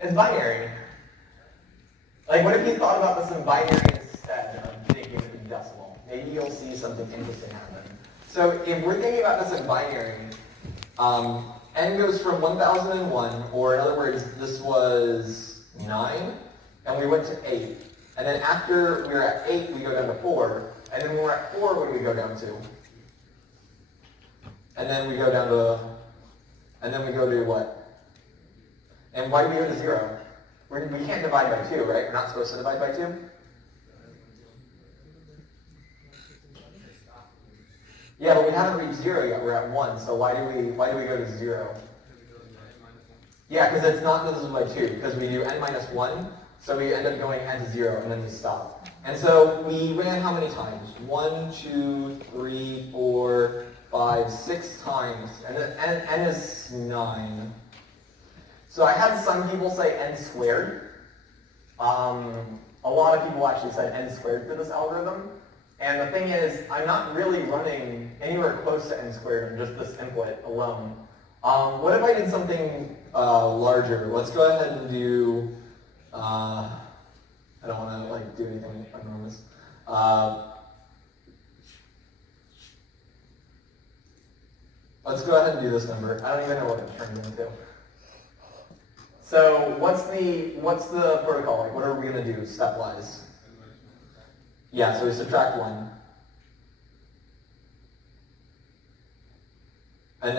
It's binary. Like, what if you thought about this in binary instead of thinking it in decimal? Maybe you'll see something interesting happen. So if we're thinking about this in binary, n goes from 1001, or in other words, this was 9, and we went to 8. And then after we were at 8, we go down to 4. And then when we're at 4, what do we go down to? And then we go down to, and then we go to what? And why do we go to 0? We can't divide by 2, right? We're not supposed to divide by 2? Yeah, but we haven't reached 0 yet. We're at 1. So why do we go to 0? Yeah, because it's not divisible by 2. Because we do n minus 1, so we end up going n to 0, and then we stop. And so we ran how many times? 1, 2, 3, 4, 5, 6 times. And then n is 9. So I had some people say n squared. A lot of people actually said n squared for this algorithm. And the thing is, I'm not really running anywhere close to n squared in just this input alone. What if I did something larger? Let's go ahead and do, I don't want to like do anything enormous. Let's go ahead and do this number. I don't even know what it turns into. So what's the protocol like? What are we going to do stepwise? Yeah, so we subtract 1. And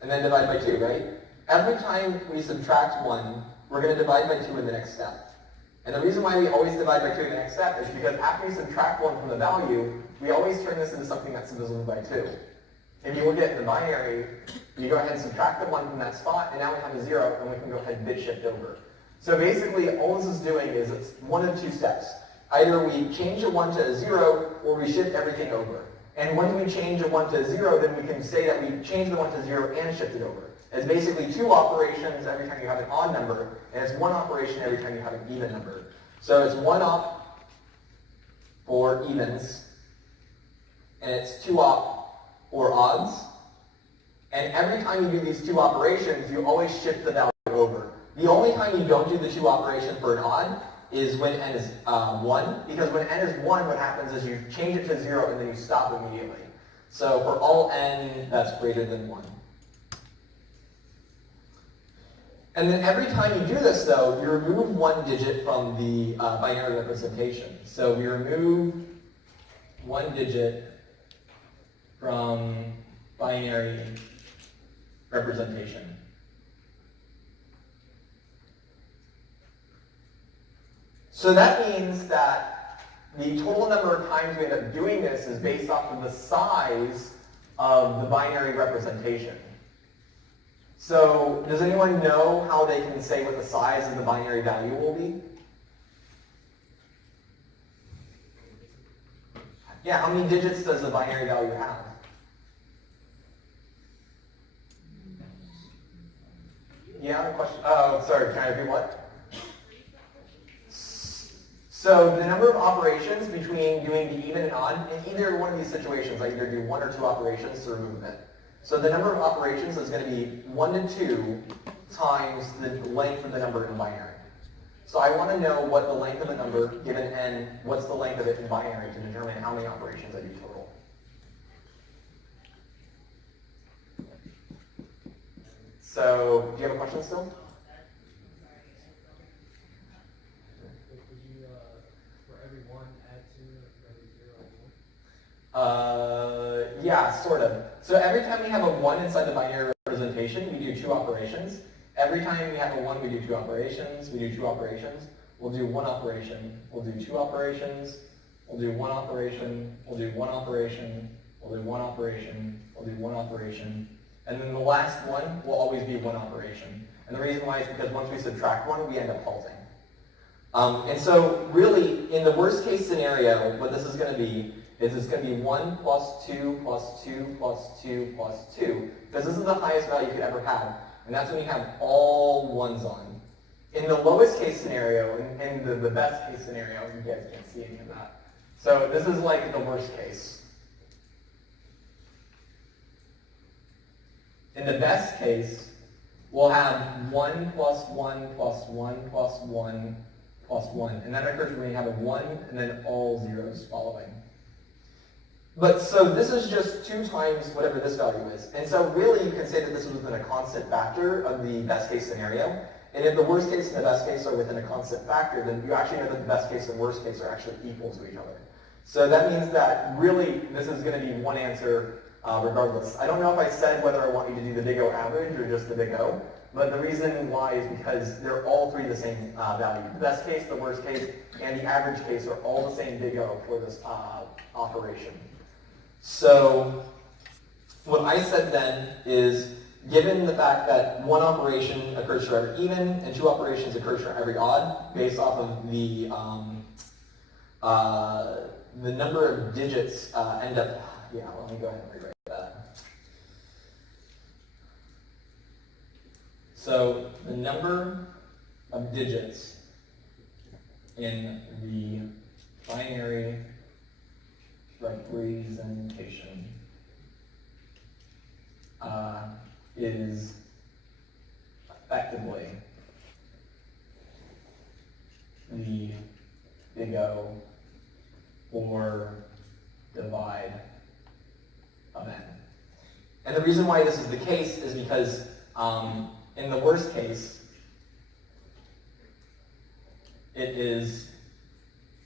then divide by 2, right? Every time we subtract 1, we're going to divide by 2 in the next step. And the reason why we always divide by 2 in the next step is because after we subtract 1 from the value, we always turn this into something that's divisible by 2. If you look at the binary, you go ahead and subtract the 1 from that spot, and now we have a 0, and we can go ahead and bit shift over. So basically, all this is doing is it's one of 2 steps. Either we change a 1 to a 0, or we shift everything over. And when we change a 1 to a 0, then we can say that we changed the 1 to 0 and shift it over. It's basically 2 operations every time you have an odd number, and it's 1 operation every time you have an even number. So it's 1 op for evens, and it's 2 op for odds. And every time you do these 2 operations, you always shift the value over. The only time you don't do the 2 operation for an odd is when n is 1, because when n is 1, what happens is you change it to 0 and then you stop immediately. So for all n that's greater than 1. And then every time you do this, though, you remove 1 digit from the binary representation. So we remove 1 digit from binary representation. So that means that the total number of times we end up doing this is based off of the size of the binary representation. So does anyone know how they can say what the size of the binary value will be? Yeah, how many digits does the binary value have? Yeah, question. Oh, sorry, can I repeat what? So the number of operations between doing the even and odd, in either one of these situations, I either do 1 or 2 operations to remove it. So the number of operations is going to be 1 to 2 times the length of the number in binary. So I want to know what the length of the number, given n, what's the length of it in binary to determine how many operations I do total. So, do you have a question still? Yeah, sort of. So every time we have a 1 inside the binary representation, we do 2 operations. Every time we have a 1, we do 2 operations. We do 2 operations. We'll do 1 operation. We'll do 2 operations. We'll do 1 operation. We'll do 1 operation. We'll do 1 operation. We'll do 1 operation. And then the last one will always be 1 operation. And the reason why is because once we subtract 1, we end up halting. And so really, in the worst case scenario, what this is going to be is it's going to be 1 plus 2 plus 2 plus 2 plus 2, because this is the highest value you could ever have, and that's when you have all 1s on. In the lowest case scenario, and the best case scenario, you guys can't see any of that. So this is like the worst case. In the best case, we'll have 1 plus 1 plus 1 plus 1 plus 1. And that occurs when you have a 1 and then all zeros following. But so this is just 2 times whatever this value is. And so really you can say that this is within a constant factor of the best case scenario. And if the worst case and the best case are within a constant factor, then you actually know that the best case and worst case are actually equal to each other. So that means that really this is going to be one answer regardless. I don't know if I said whether I want you to do the big O average or just the big O, but the reason why is because they're all 3 the same value. The best case, the worst case, and the average case are all the same big O for this operation. So what I said then is, given the fact that 1 operation occurs for every even and 2 operations occurs for every odd, based off of the number of digits end up, yeah, let me go ahead and rewrite that. So the number of digits in the binary representation is effectively the big O or divide of n. And the reason why this is the case is because in the worst case, it is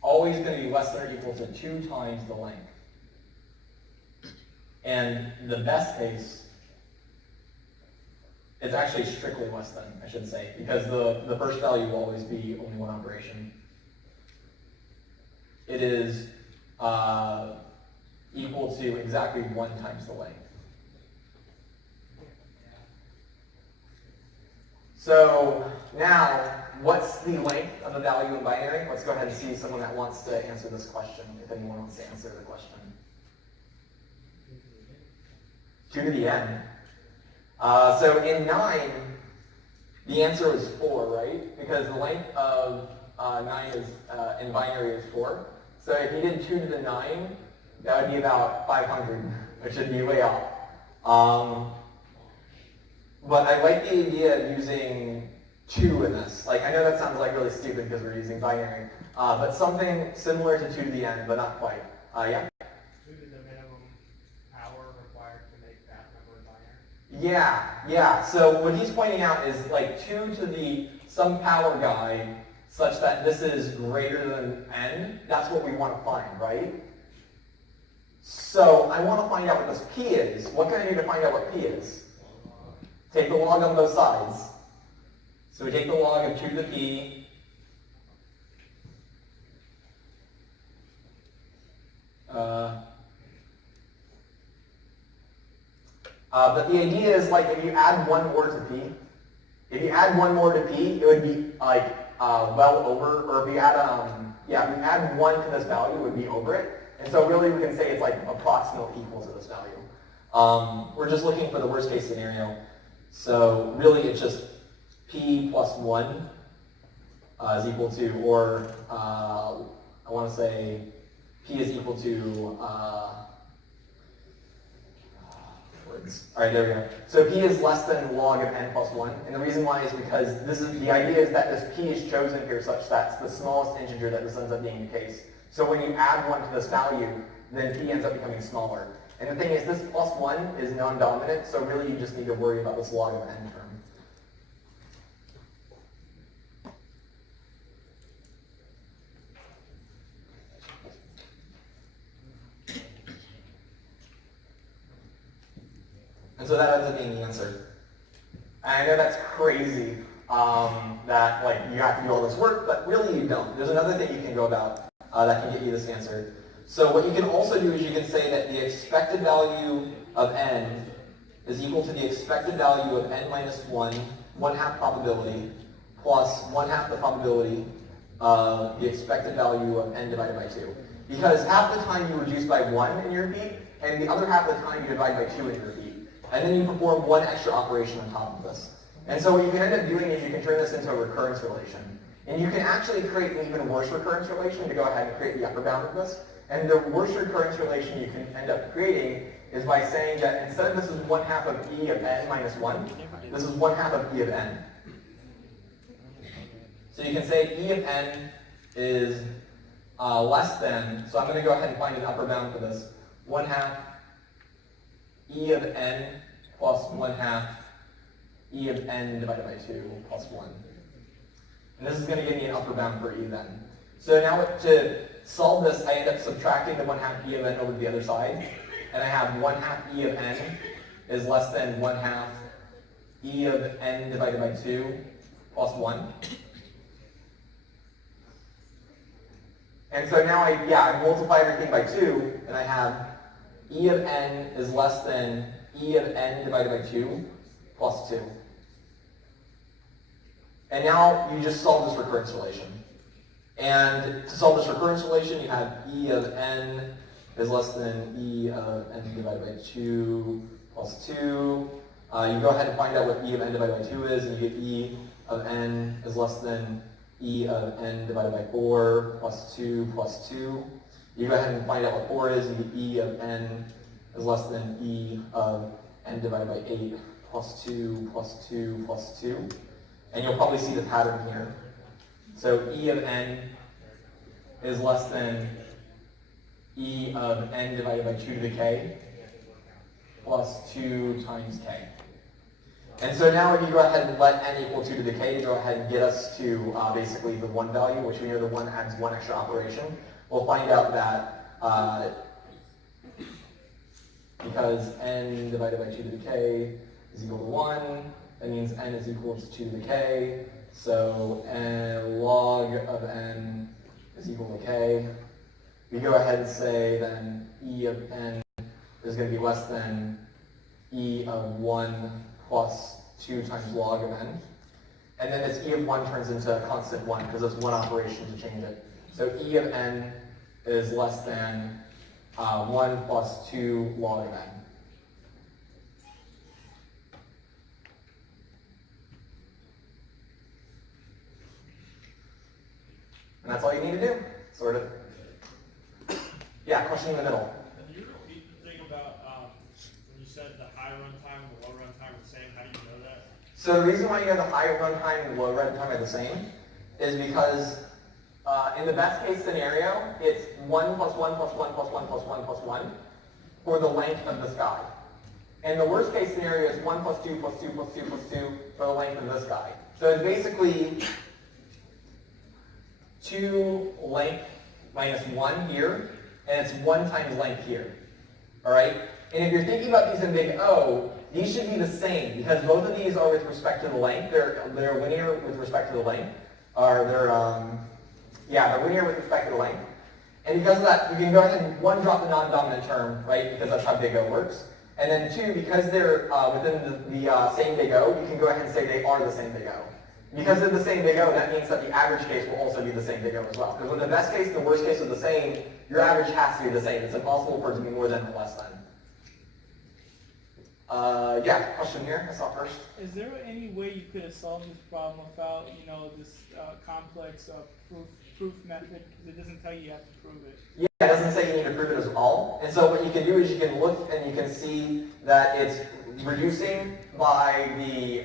always going to be less than or equal to 2 times the length. And the best case is actually strictly less than, I should say, because the first value will always be only 1 operation. It is equal to exactly 1 times the length. So now, what's the length of a value in binary? Let's go ahead and see someone that wants to answer this question, if anyone wants to answer the question. 2 to the n. So in 9, the answer was 4, right? Because the length of 9 is in binary is 4. So if you did 2 to the 9, that would be about 500, which would be way off. But I like the idea of using 2 in this. Like, I know that sounds like really stupid because we're using binary, but something similar to 2 to the n, but not quite. Yeah? 2 to the minimum power required to make that number binary? Yeah. So what he's pointing out is like 2 to the some power guy such that this is greater than n. That's what we want to find, right? So I want to find out what this p is. What can I do to find out what p is? Take the log on both sides. So we take the log of 2 to the p. But the idea is like if you add 1 more to p, it would be like well over, or if you add if you add 1 to this value, it would be over it. And so really we can say it's like approximately equal to this value. We're just looking for the worst case scenario. So really it's just p plus 1 is equal to, or I want to say p is equal to, all right, there we go. So p is less than log of n plus 1. And the reason why is because the idea is that this p is chosen here such that it's the smallest integer that this ends up being the case. So when you add 1 to this value, then p ends up becoming smaller. And the thing is, this plus 1 is non-dominant, so really you just need to worry about this log of n term. And so that ends up being the answer. And I know that's crazy, that like you have to do all this work, but really you don't. There's another thing you can go about that can get you this answer. So what you can also do is you can say that the expected value of n is equal to the expected value of n minus 1, 1/2 probability, plus 1/2 the probability of the expected value of n divided by 2. Because half the time you reduce by 1 in your repeat, and the other half of the time you divide by 2 in your repeat. And then you perform 1 extra operation on top of this. And so what you can end up doing is you can turn this into a recurrence relation. And you can actually create an even worse recurrence relation to go ahead and create the upper bound of this. And the worst recurrence relation you can end up creating is by saying that instead of this is 1/2 of e of n minus 1, this is 1/2 of e of n. So you can say e of n is less than, so I'm going to go ahead and find an upper bound for this, 1/2 e of n plus 1/2 e of n divided by 2 plus 1. And this is going to give me an upper bound for e then. So now to solve this, I end up subtracting the 1/2 e of n over to the other side. And I have 1/2 e of n is less than 1/2 e of n divided by 2 plus 1. And so now I multiply everything by 2, and I have e of n is less than e of n divided by 2 plus 2. And now you just solve this recurrence relation. And to solve this recurrence relation, you have e of n is less than e of n divided by 2 plus 2. You go ahead and find out what e of n divided by 2 is, and you get e of n is less than e of n divided by 4 plus 2 plus 2. You go ahead and find out what 4 is, and you get e of n is less than e of n divided by 8 plus 2 plus 2 plus 2. And you'll probably see the pattern here. So e of n is less than e of n divided by 2 to the k plus 2 times k. And so now if you go ahead and let n equal 2 to the k to go ahead and get us to basically the 1 value, which we know the 1 adds 1 extra operation, we'll find out that because n divided by 2 to the k is equal to 1, that means n is equal to 2 to the k, so log of n is equal to k. We go ahead and say then e of n is going to be less than e of 1 plus 2 times log of n. And then this e of 1 turns into a constant 1 because it's one operation to change it. So e of n is less than 1 plus 2 log of n. And that's all you need to do, sort of. Yeah, question in the middle. Can you repeat the thing about when you said the high runtime and the low runtime are the same? How do you know that? So the reason why you have the high runtime and low runtime are the same is because in the best case scenario, it's 1 plus 1 plus 1 plus 1 plus 1 plus 1 for the length of the sky. And the worst case scenario is 1 plus 2 plus 2 plus 2 plus 2 for the length of the sky. So it's basically 2 length minus 1 here, and it's 1 times length here. All right? And if you're thinking about these in big O, these should be the same because both of these are with respect to the length. They're linear with respect to the length. Or they're linear with respect to the length. And because of that, you can go ahead and 1 drop the non-dominant term, right? Because that's how big O works. And then 2, because they're within the same big O, you can go ahead and say they are the same big O. Because they're the same big O, that means that the average case will also be the same big O as well. Because when the best case and the worst case are the same, your average has to be the same. It's impossible for it to be more than or less than. Yeah, question here. I saw first. Is there any way you could have solved this problem without, this complex proof method? Because it doesn't tell you have to prove it. Yeah, it doesn't say you need to prove it as all. And so what you can do is you can look and you can see that it's reducing by the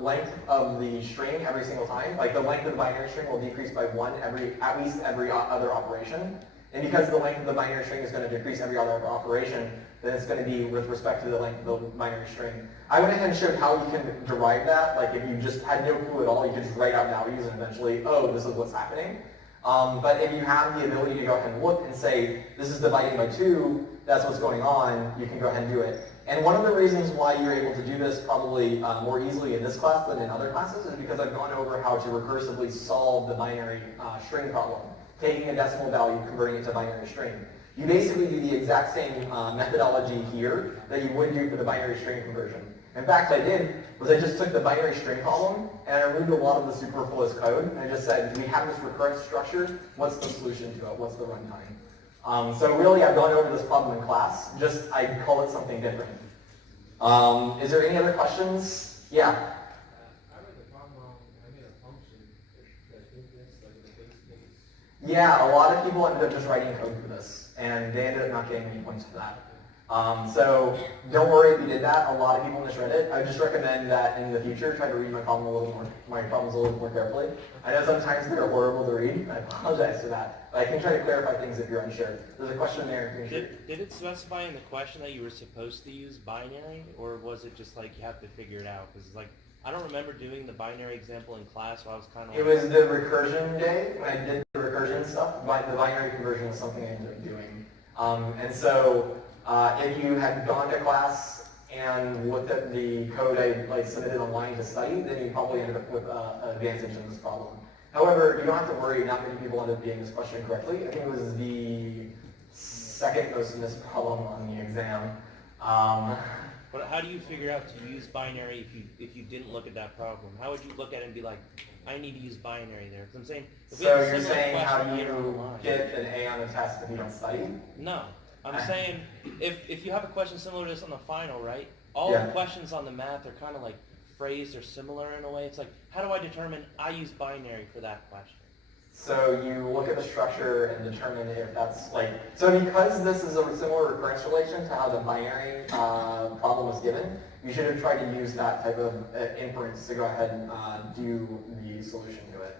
length of the string every single time. Like the length of the binary string will decrease by 1 at least every other operation. And because the length of the binary string is going to decrease every other operation, then it's going to be with respect to the length of the binary string. I went ahead and showed how you can derive that. Like if you just had no clue at all, you could just write out values and eventually, oh, this is what's happening. But if you have the ability to go ahead and look and say, this is dividing by 2, that's what's going on, you can go ahead and do it. And one of the reasons why you're able to do this probably more easily in this class than in other classes is because I've gone over how to recursively solve the binary string problem, taking a decimal value, converting it to binary string. You basically do the exact same methodology here that you would do for the binary string conversion. In fact, what I did was I just took the binary string column and I removed a lot of the superfluous code and I just said, we have this recurrence structure, what's the solution to it, what's the runtime? So really I've gone over this problem in class, just I call it something different. Is there any other questions? Yeah? I read the problem wrong. I made a function that did this, like in the base case. Yeah, a lot of people ended up just writing code for this, and they ended up not getting any points for that. So don't worry if you did that. A lot of people misread it. I just recommend that in the future, try to read my problems a little more carefully. I know sometimes they're horrible to read. I apologize for that. But I can try to clarify things if you're unsure. There's a question there. Did it specify in the question that you were supposed to use binary, or was it just like you have to figure it out? Because like I don't remember doing the binary example in class, so I was kind of. It was the recursion day when I did the recursion stuff. The binary conversion was something I ended up doing. And so if you had gone to class and looked at the code I submitted online to study, then you probably ended up with an advantage in this problem. However, you don't have to worry. Not many people ended up getting this question correctly. I think it was the second most missed problem on the exam. But how do you figure out to use binary if you didn't look at that problem? How would you look at it and be like, I need to use binary there? Because I'm saying. If we So have a you're similar saying how question do here you online- get an A on the test if you don't study? No, I'm saying if you have a question similar to this on the final, right? All Yeah. the questions on the math are kind of like phrased or similar in a way. It's like, how do I determine I use binary for that question? So you look at the structure and determine if that's like, so because this is a similar recurrence relation to how the binary problem was given, you should have tried to use that type of inference to go ahead and do the solution to it.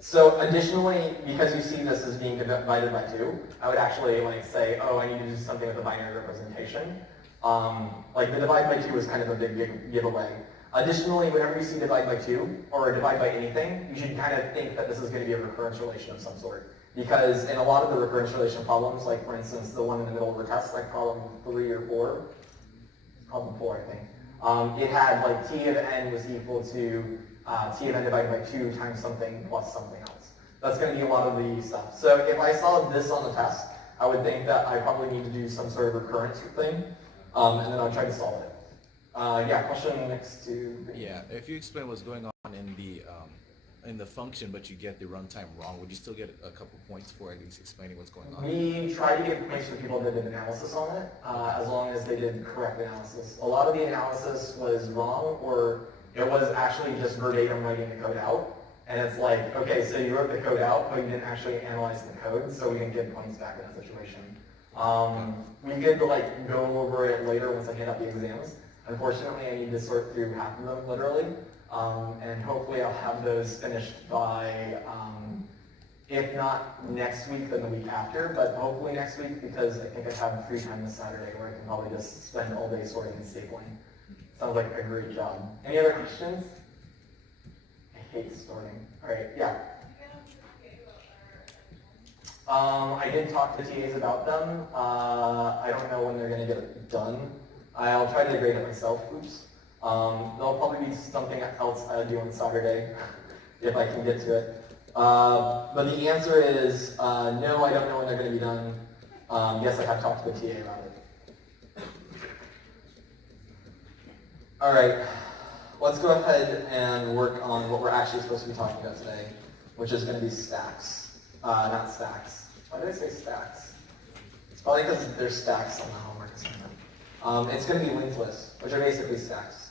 So additionally, because you see this as being divided by 2, I would actually like say, oh, I need to do something with the binary representation. Like the divide by 2 is kind of a big giveaway. Additionally, whenever you see divide by 2 or divide by anything, you should kind of think that this is going to be a recurrence relation of some sort. Because in a lot of the recurrence relation problems, like for instance, the one in the middle of the test, like problem 3 or 4, problem 4 I think, it had like t of n was equal to t of n divided by 2 times something plus something else. That's going to be a lot of the stuff. So if I saw this on the test, I would think that I probably need to do some sort of recurrence thing, and then I'll try to solve it. Yeah, question next to... Yeah, if you explain what's going on in the function, but you get the runtime wrong, would you still get a couple points for at least explaining what's going on? We try to give points to people that did analysis on it, as long as they did correct analysis. A lot of the analysis was wrong, or it was actually just verbatim writing the code out. And it's like, okay, so you wrote the code out, but you didn't actually analyze the code, so we didn't get points back in that situation. We did like go over it later once I hit up the exams. Unfortunately, I need to sort through half of them, literally, and hopefully I'll have those finished by, if not next week, then the week after, but hopefully next week, because I think I have free time this Saturday where I can probably just spend all day sorting and stapling. Sounds like a great job. Any other questions? I hate sorting. All right, yeah. I did talk to TAs about them. I don't know when they're going to get it done. I'll try to grade it myself, oops. There'll probably be something else I'll do on Saturday, if I can get to it. But the answer is, no, I don't know when they're going to be done. Yes, I have talked to the TA about it. All right, let's go ahead and work on what we're actually supposed to be talking about today, which is going to be stacks, not stacks. Why did I say stacks? It's probably because there's stacks on the homework assignment. It's going to be linked lists, which are basically stacks.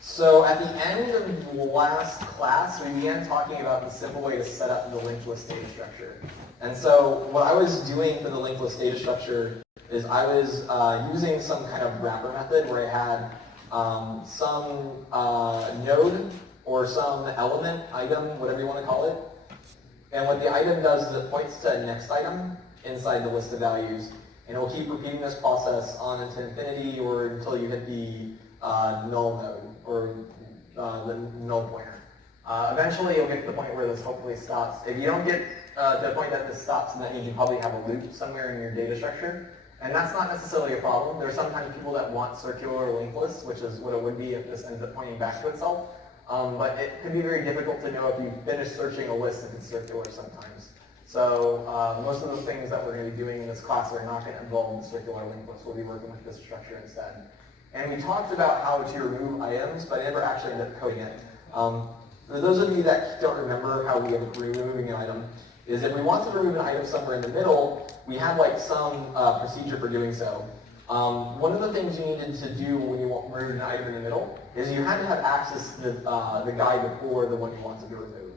So at the end of last class, we began talking about the simple way to set up the linked list data structure. And so what I was doing for the linked list data structure is I was using some kind of wrapper method where I had some node or some element, item, whatever you want to call it. And what the item does is it points to a next item inside the list of values. And it will keep repeating this process on into infinity or until you hit the null node or the null pointer. Eventually you'll get to the point where this hopefully stops. If you don't get to the point that this stops, then that means you probably have a loop somewhere in your data structure. And that's not necessarily a problem. There are sometimes people that want circular linked lists, which is what it would be if this ends up pointing back to itself. But it can be very difficult to know if you finish searching a list if it's circular sometimes. So most of the things that we're going to be doing in this class are not going to involve the circular linked list. We'll be working with this structure instead. And we talked about how to remove items, but I never actually ended up coding it. For those of you that don't remember how we end up removing an item, is if we want to remove an item somewhere in the middle, we have like some procedure for doing so. One of the things you needed to do when you remove an item in the middle is you had to have access to the guy before the one you wanted to remove.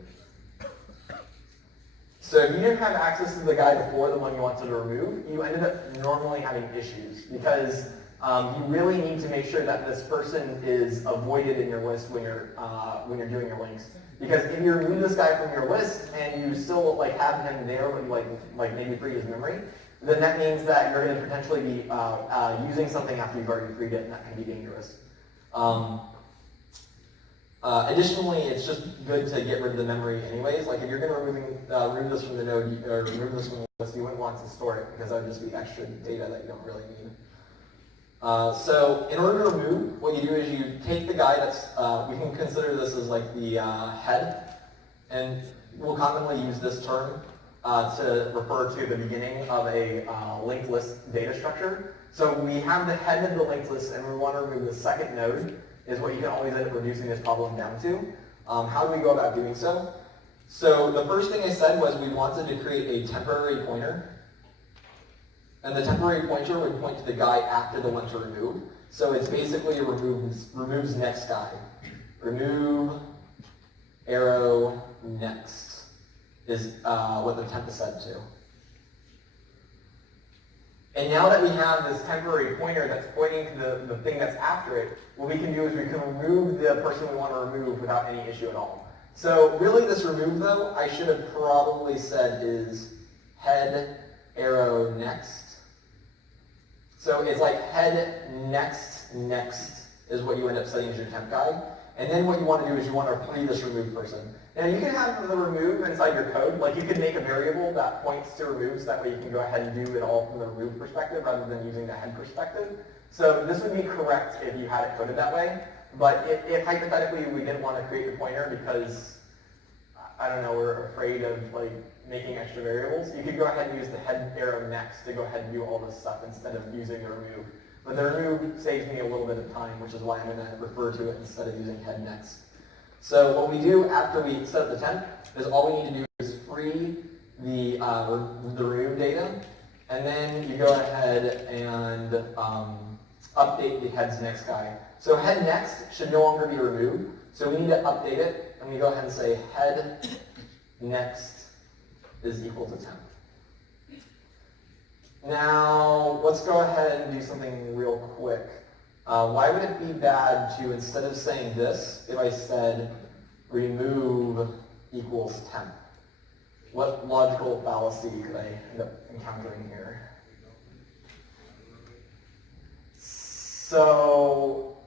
So if you didn't have access to the guy before the one you wanted to remove, you ended up normally having issues because you really need to make sure that this person is avoided in your list when you're doing your links. Because if you remove this guy from your list and you still like have him there, but like maybe free his memory, then that means that you're going to potentially be using something after you've already freed it, and that can be dangerous. Additionally, it's just good to get rid of the memory anyways. Like if you're going to remove this from the node or remove this from the list, you wouldn't want to store it because that would just be extra data that you don't really need. So in order to remove, what you do is you take the guy that's, we can consider this as like the head, and we'll commonly use this term to refer to the beginning of a linked list data structure. So we have the head of the linked list and we want to remove the second node, is what you can always end up reducing this problem down to. How do we go about doing so? So the first thing I said was we wanted to create a temporary pointer. And the temporary pointer would point to the guy after the one to remove. So it's basically removes next guy. Remove arrow next is what the temp is set to. And now that we have this temporary pointer that's pointing to the thing that's after it, what we can do is we can remove the person we want to remove without any issue at all. So really this remove though, I should have probably said is head arrow next. So it's like head next next is what you end up setting as your temp guide. And then what you want to do is you want to free this remove person. Now you can have the remove inside your code. Like you can make a variable that points to remove, so that way you can go ahead and do it all from the remove perspective rather than using the head perspective. So this would be correct if you had it coded that way. But if hypothetically we didn't want to create the pointer because, I don't know, we're afraid of like making extra variables, you could go ahead and use the head arrow next to go ahead and do all this stuff instead of using the remove. But the remove saves me a little bit of time, which is why I'm going to refer to it instead of using head next. So what we do after we set up the temp is all we need to do is free the remove data, and then you go ahead and update the head's next guy. So head next should no longer be removed, so we need to update it, and we go ahead and say head next is equal to temp. Now, let's go ahead and do something real quick. Why would it be bad to, instead of saying this, if I said remove equals temp? What logical fallacy could I end up encountering here? So,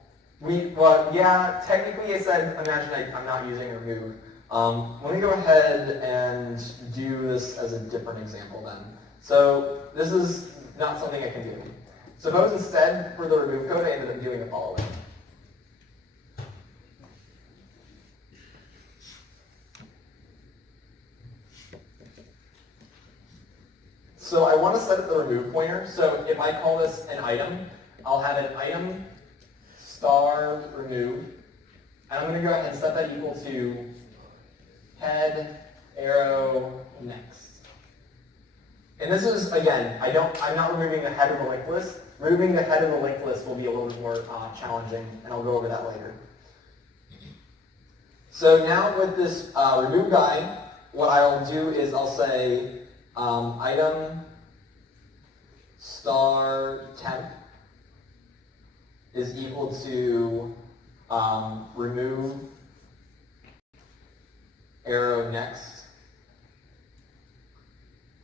yeah, technically I said, imagine I'm not using remove. Let me go ahead and do this as a different example then. So this is not something I can do. Suppose instead, for the remove code, I ended up doing the following. So I want to set up the remove pointer. So if I call this an item, I'll have an item star remove. And I'm going to go ahead and set that equal to head arrow next. And this is, again, I'm not removing the head of the linked list. Removing the head of the linked list will be a little bit more challenging, and I'll go over that later. So now with this remove guy, what I'll do is I'll say item star temp is equal to remove arrow next.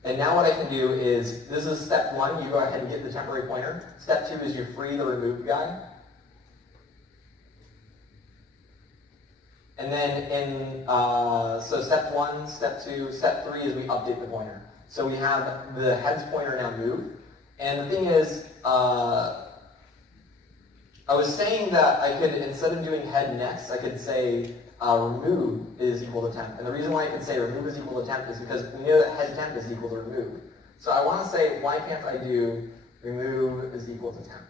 And now what I can do is, this is step one, you go ahead and get the temporary pointer. Step two is you free the remove guy. And then so step one, step two, step three is we update the pointer. So we have the head's pointer now moved. And the thing is, I was saying that I could, instead of doing head next, I could say remove is equal to temp. And the reason why I can say remove is equal to temp is because we know that head temp is equal to remove. So I want to say, why can't I do remove is equal to temp?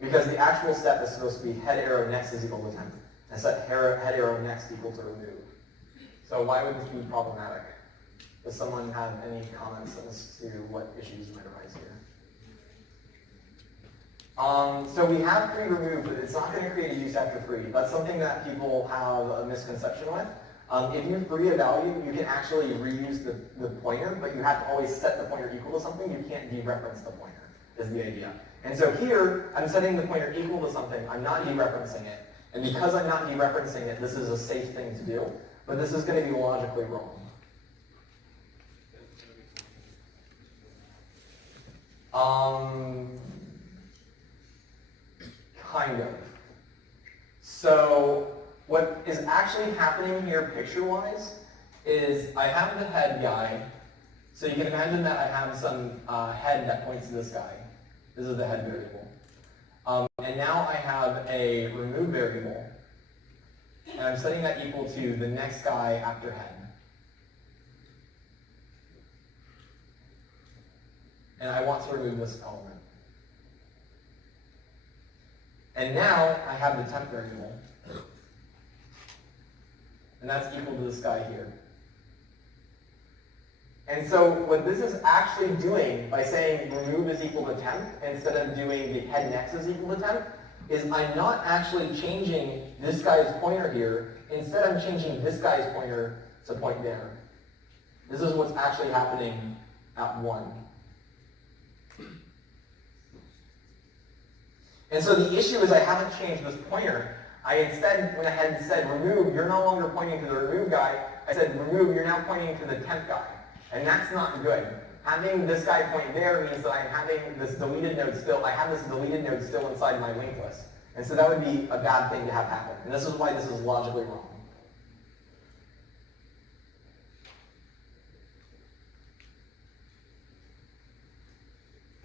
Because the actual step is supposed to be head arrow next is equal to temp. And set head arrow next equal to remove. So why would this be problematic? Does someone have any comments as to what issues might arise here? So we have free remove, but it's not going to create a use after free. That's something that people have a misconception with. If you free a value, you can actually reuse the pointer, but you have to always set the pointer equal to something. You can't dereference the pointer, is the idea. And so here, I'm setting the pointer equal to something. I'm not dereferencing it. And because I'm not dereferencing it, this is a safe thing to do. But this is going to be logically wrong. Kind of. So what is actually happening here picture-wise is I have the head guy. So you can imagine that I have some head that points to this guy. This is the head variable. And now I have a remove variable. And I'm setting that equal to the next guy after head. And I want to remove this element. And now I have the temp variable. And that's equal to this guy here. And so what this is actually doing by saying remove is equal to temp instead of doing the head next is equal to temp is I'm not actually changing this guy's pointer here. Instead I'm changing this guy's pointer to point there. This is what's actually happening at 1. And so the issue is I haven't changed this pointer. I instead went ahead and said remove, you're no longer pointing to the remove guy. I said remove, you're now pointing to the temp guy. And that's not good. Having this guy point there means that I'm having this deleted node still, I have this deleted node still inside my linked list. And so that would be a bad thing to have happen. And this is why this is logically wrong.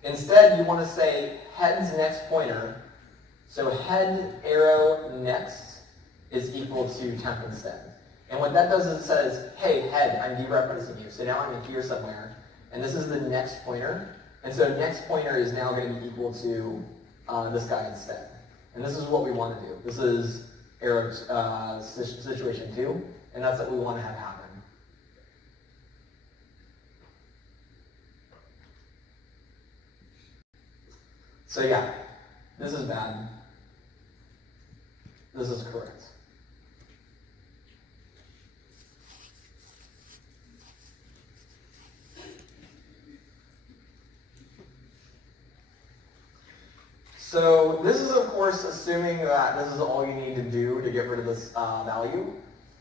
Instead, you want to say head's next pointer. So head arrow next is equal to temp instead. And what that does is it says, hey, head, I'm dereferencing you. So now I'm in here somewhere. And this is the next pointer. And so next pointer is now going to be equal to this guy instead. And this is what we want to do. This is arrow situation 2. And that's what we want to have happen. So yeah, this is bad. This is correct. So this is, of course, assuming that this is all you need to do to get rid of this value.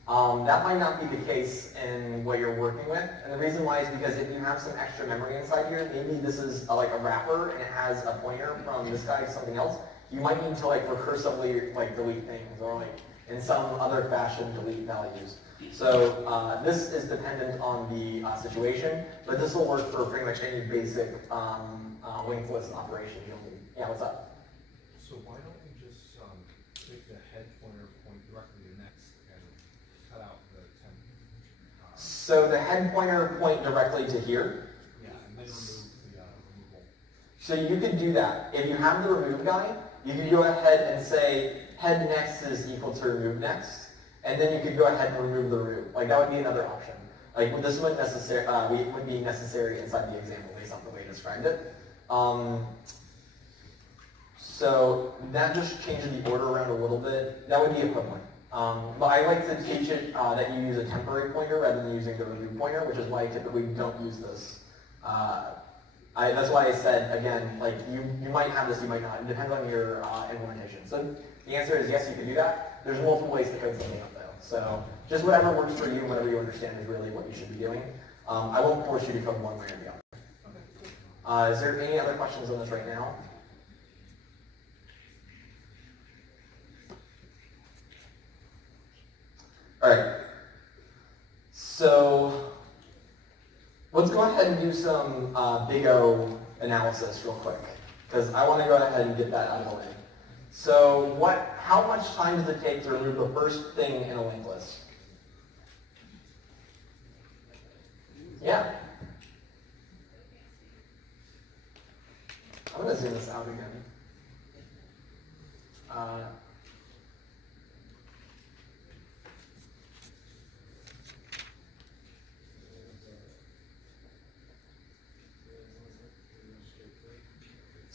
That might not be the case in what you're working with. And the reason why is because if you have some extra memory inside here, maybe this is like a wrapper and it has a pointer from this guy to something else, you might need to like recursively like delete things or like in some other fashion delete values. So this is dependent on the situation, but this will work for pretty much any basic linked list operation you'll need. Yeah, what's up? So why don't we just take the head pointer point directly to next and cut out the temp? So the head pointer point directly to here. Yeah, and then remove the removal. So you could do that. If you have the remove guy, you could go ahead and say head next is equal to remove next, and then you could go ahead and remove the remove. Like that would be another option. Like this wouldn't would be necessary inside the example based on the way I described it. So that just changes the order around a little bit. That would be equivalent. But I like to teach it that you use a temporary pointer rather than using the remove pointer, which is why I typically don't use this. That's why I said, again, like you might have this, you might not. It depends on your implementation. So the answer is yes, you can do that. There's multiple ways to code something up though. So just whatever works for you, whatever you understand is really what you should be doing. I won't force you to code one way or the other. Is there any other questions on this right now? All right, so let's go ahead and do some big O analysis real quick, because I want to go ahead and get that out of the way. So how much time does it take to remove the first thing in a linked list? Yeah. I'm going to zoom this out again.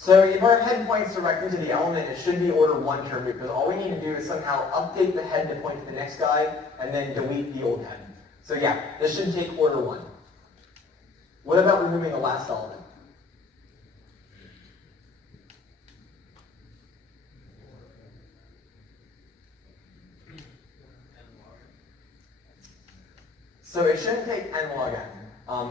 So if our head points directly to the element, it should be order 1 term because all we need to do is somehow update the head to point to the next guy and then delete the old head. So yeah, this should take order 1. What about removing the last element? So it shouldn't take n log n.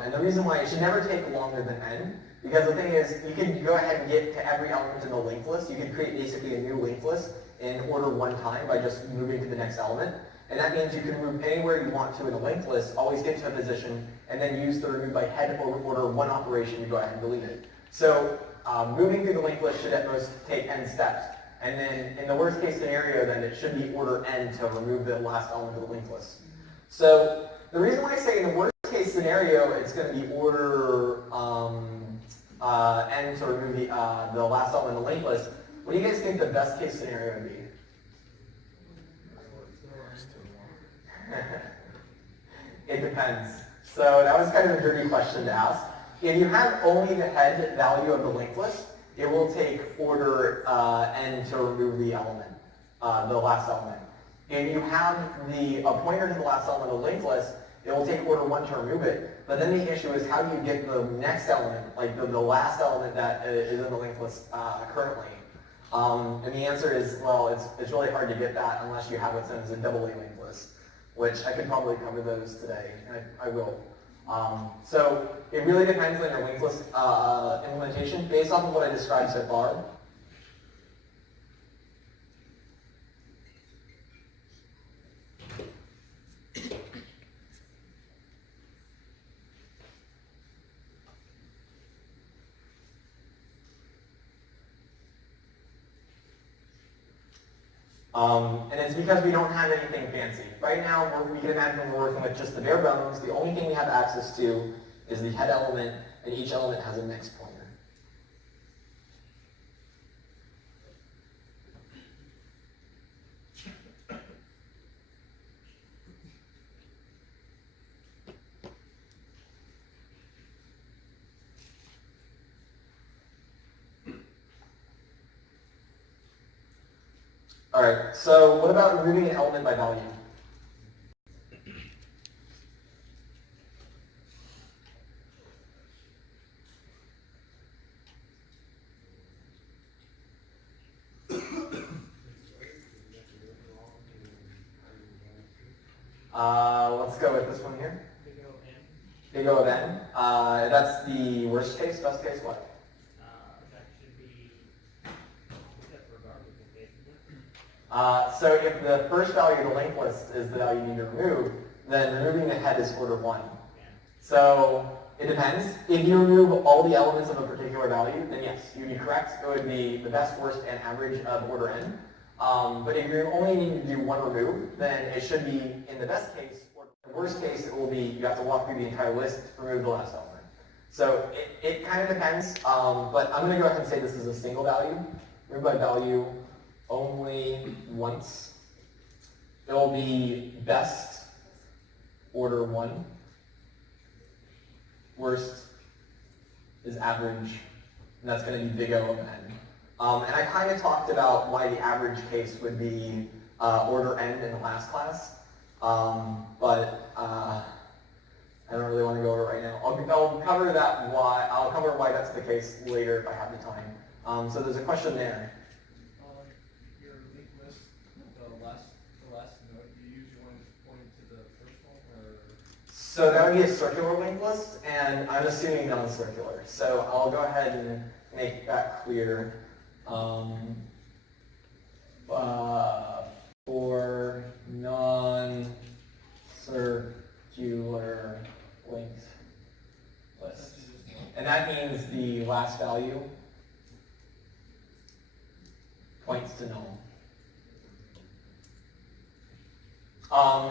And the reason why it should never take longer than n, because the thing is, you can go ahead and get to every element in the linked list. You can create basically a new linked list in order 1 time by just moving to the next element. And that means you can move anywhere you want to in the linked list, always get to a position, and then use the remove by head or order 1 operation to go ahead and delete it. So moving through the linked list should at most take n steps. And then in the worst case scenario, then it should be order n to remove the last element of the linked list. So the reason why I say in the worst case scenario, it's going to be order n to remove the last element of the linked list. What do you guys think the best case scenario would be? It depends. So that was kind of a dirty question to ask. If you have only the head value of the linked list, it will take order n to remove the element, the last element. If you have a pointer to the last element of the linked list, it will take order 1 to remove it. But then the issue is how do you get the next element, like the last element that is in the linked list currently? And the answer is, well, it's really hard to get that unless you have what's known as a AA linked list, which I could probably cover those today, and I will. So it really depends on your linked list implementation based off of what I described so far. And it's because we don't have anything fancy. Right now, we can imagine we're working with just the bare bones. The only thing we have access to is the head element, and each element has a next pointer. All right, so what about removing an element by value? Let's go with this one here. Big O of n. That's the worst case. Best case, what? That should be, except for garbage, okay? So if the first value of the linked list is the value you need to remove, then removing the head is order 1. So it depends. If you remove all the elements of a particular value, then yes, you'd be correct. It would be the best, worst, and average of order n. But if you only need to do 1 remove, then it should be, in the best case, or the worst case, it will be you have to walk through the entire list to remove the last element. So it kind of depends, but I'm going to go ahead and say this is a single value. Remove by value only once. It will be best, order 1. Worst is average, and that's going to be big O of n. And I kind of talked about why the average case would be order n in the last class, but I don't really want to go over it right now. I'll cover that why. I'll cover why that's the case later if I have the time. So there's a question there. Your linked list, the last note, you usually want to point to the first one, or? So that would be a circular linked list, and I'm assuming non-circular. So I'll go ahead and make that clear. For non-circular linked list. And that means the last value points to null.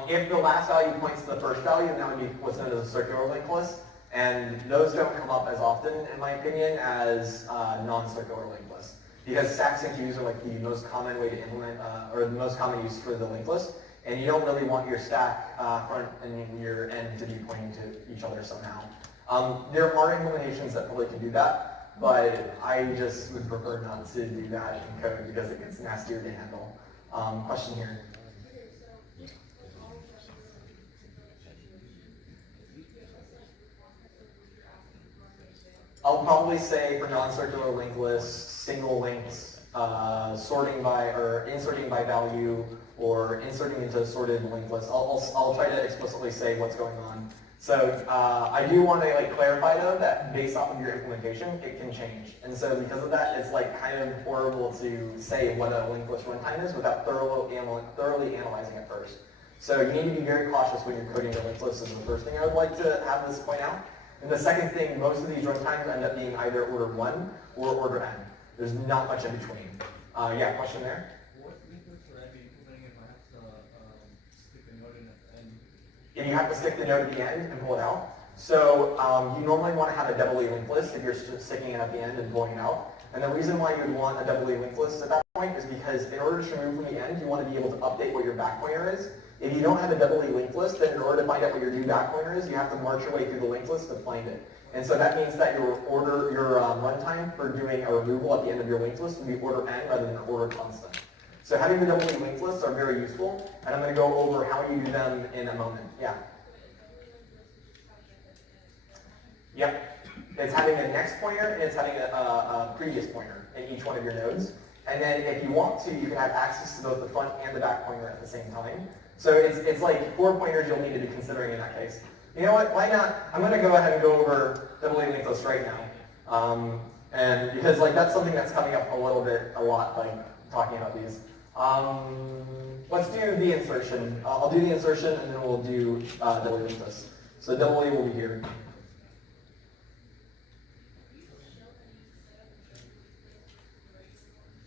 If the last value points to the first value, then that would be what's known as a circular linked list. And those don't come up as often, in my opinion, as non-circular linked lists. Because stacks and queues are like the most common way to implement, or the most common use for the linked list. And you don't really want your stack front and your end to be pointing to each other somehow. There are implementations that probably can do that. but I just would prefer not to do that in code because it gets nastier to handle. Question here. I'll probably say for non-circular linked lists, single links, sorting by or inserting by value, or inserting into a sorted linked list. I'll try to explicitly say what's going on. So I do want to clarify though that based off of your implementation, it can change. And so because of that, it's kind of horrible to say what a linked list runtime is without thoroughly analyzing it first. So you need to be very cautious when you're coding your linked list is the first thing I would like to have this point out. And the second thing, most of these runtimes end up being either order 1 or order n. There's not much in between. Yeah, question there? What methods should I be implementing if I have to stick a node in at the end? If you have to stick the node at the end and pull it out. So you normally want to have a doubly linked list if you're sticking it at the end and pulling it out. And the reason why you would want a doubly linked list at that point is because in order to remove from the end, you want to be able to update what your back pointer is. If you don't have a doubly linked list, then in order to find out what your new back pointer is, you have to march your way through the linked list to find it. And so that means that your runtime for doing a removal at the end of your linked list would be order n rather than order constant. So having the doubly linked lists are very useful, and I'm going to go over how you do them in a moment. Yeah. Yep. It's having a next pointer and it's having a previous pointer in each one of your nodes. And then if you want to, you can have access to both the front and the back pointer at the same time. So it's like 4 pointers you'll need to be considering in that case. You know what, why not? I'm going to go ahead and go over doubly linked lists right now. And because that's something that's coming up a lot, talking about these. Let's do the insertion. I'll do the insertion and then we'll do doubly linked lists. So doubly will be here.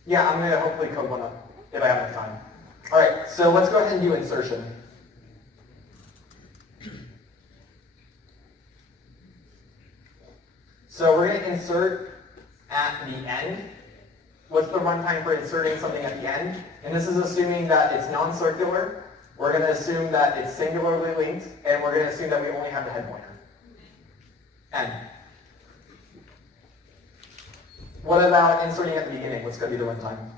Yeah, I'm going to hopefully code one up if I have enough time. All right, so let's go ahead and do insertion. So we're going to insert at the end. What's the runtime for inserting something at the end? And this is assuming that it's non-circular. We're going to assume that it's singularly linked, and we're going to assume that we only have the head pointer. N. What about inserting at the beginning? What's going to be the runtime?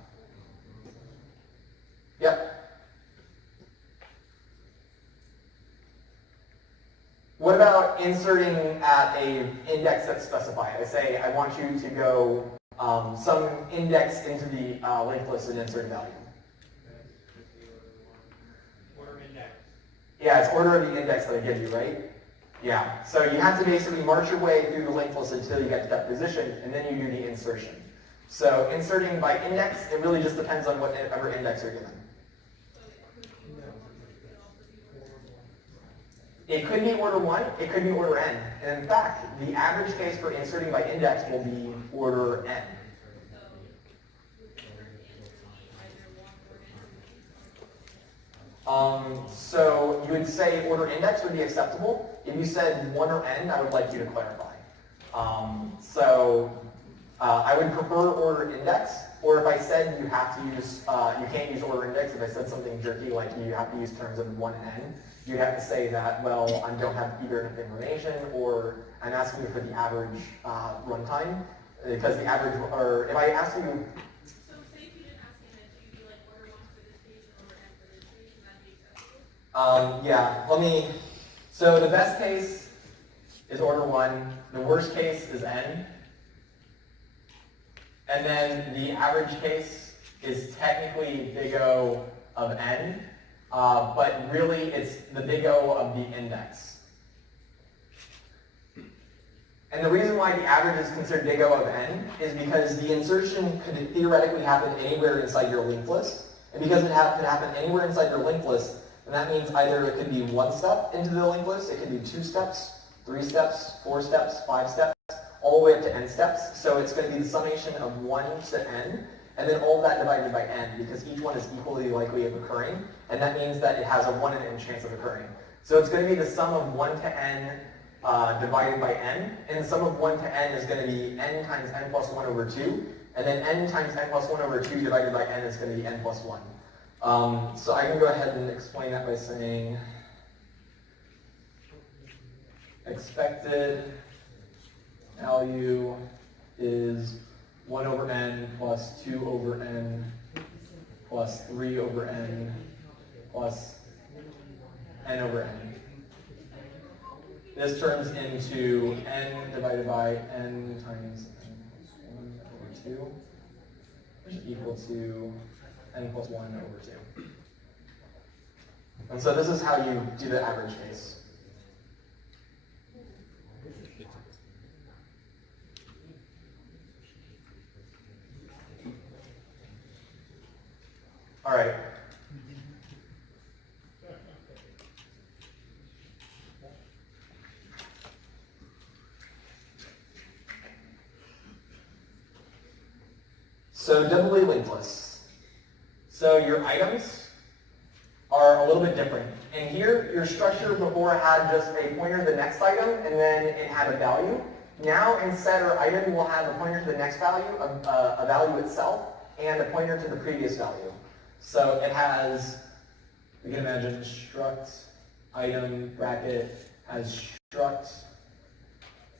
Yep. What about inserting at a index that's specified? I say I want you to go some index into the linked list and insert value. Order index. Yeah, it's order of the index that I give you, right? Yeah. So you have to basically march your way through the linked list until you get to that position, and then you do the insertion. So inserting by index, it really just depends on whatever index you're given. It could be order 1, it could be order n. And in fact, the average case for inserting by index will be order n. So you would say order index would be acceptable. If you said 1 or n, I would like you to clarify. I would prefer order index, or if I said you have to use, you can't use order index, if I said something jerky like you have to use terms of 1 and n, you'd have to say that, well, I don't have either enough information, or I'm asking you for the average runtime, because the average, or if I ask you, So say if you didn't ask me that, you'd be like order 1 for this case and order n for this case, and that'd be acceptable? yeah, so the best case is order 1, the worst case is n, and then the average case is technically big O of n, but really it's the big O of the index. And the reason why the average is considered big O of n is because the insertion could theoretically happen anywhere inside your linked list. And because it could happen anywhere inside your linked list, then that means either it could be 1 step into the linked list, it could be 2 steps, 3 steps, 4 steps, 5 steps, all the way up to n steps. So it's going to be the summation of 1 to n, and then all of that divided by n, because each one is equally likely of occurring, and that means that it has a 1 in n chance of occurring. So it's going to be the sum of 1 to n divided by n, and the sum of 1 to n is going to be n times n plus 1 over 2, and then n times n plus 1 over 2 divided by n is going to be n plus 1. So I can go ahead and explain that by saying expected value is 1 over n plus 2 over n plus 3 over n plus n over n. This turns into n divided by n times n plus 1 over 2, which is equal to n plus 1 over 2. And so this is how you do the average case. All right. So doubly linked lists. So your items are a little bit different. And here, your structure before had just a pointer to the next item, and then it had a value. Now, instead, our item will have a pointer to the next value, a value itself, and a pointer to the previous value. So it has, we can imagine, struct item bracket has struct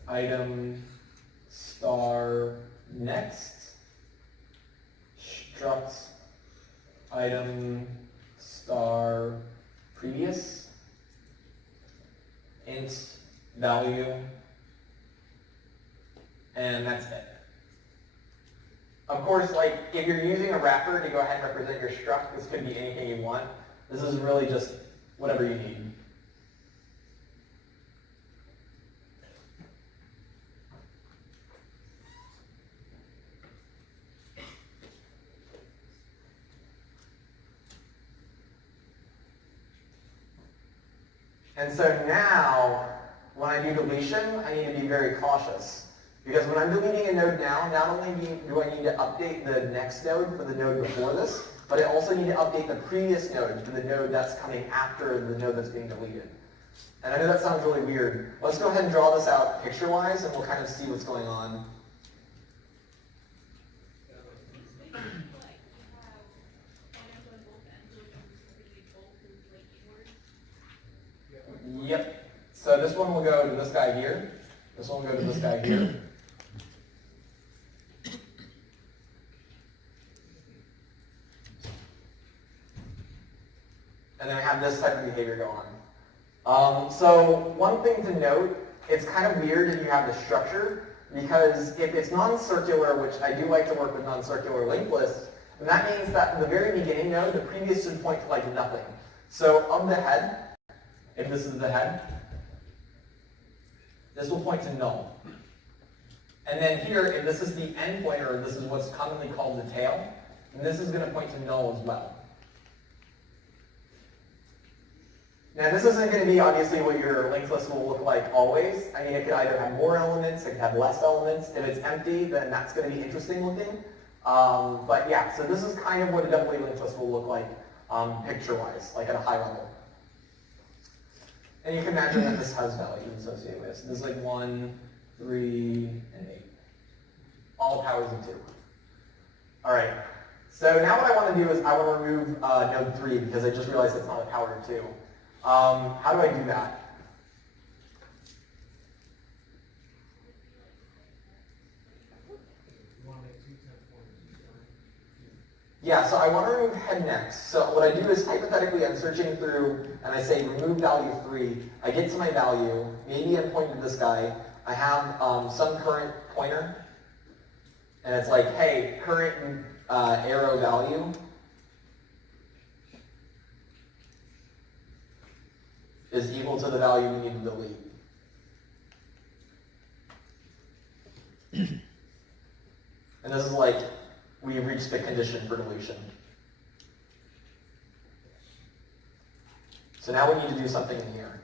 item star next, struct item star previous, int value, and that's it. Of course, like, if you're using a wrapper to go ahead and represent your struct, this could be anything you want. This is really just whatever you need. And so now, when I do deletion, I need to be very cautious. Because when I'm deleting a node now, not only do I need to update the next node for the node before this, but I also need to update the previous node for the node that's coming after the node that's being deleted. And I know that sounds really weird. Let's go ahead and draw this out picture-wise, and we'll kind of see what's going on. Yep. So this one will go to this guy here. This one will go to this guy here. And then we have this type of behavior go on. So one thing to note, it's kind of weird if you have the structure, because if it's non-circular, which I do like to work with non-circular linked lists, then that means that in the very beginning node, the previous should point to like nothing. So of the head, if this is the head, this will point to null. And then here, if this is the end pointer, this is what's commonly called the tail, and this is going to point to null as well. Now this isn't going to be obviously what your linked list will look like always. I mean, it could either have more elements, it could have less elements. If it's empty, then that's going to be interesting looking. But yeah, so this is kind of what a doubly linked list will look like picture-wise, like at a high level. And you can imagine that this has values associated with it. So this is like 1, 3, and 8. All powers of 2. All right. So now what I want to do is I want to remove node 3 because I just realized it's not a power of 2. How do I do that? Yeah, so I want to remove head next. So what I do is hypothetically I'm searching through and I say remove value 3. I get to my value. Maybe I'm pointing to this guy. I have some current pointer. And it's like, hey, current arrow value is equal to the value we need to delete. And this is like, we reached the condition for deletion. So now we need to do something in here.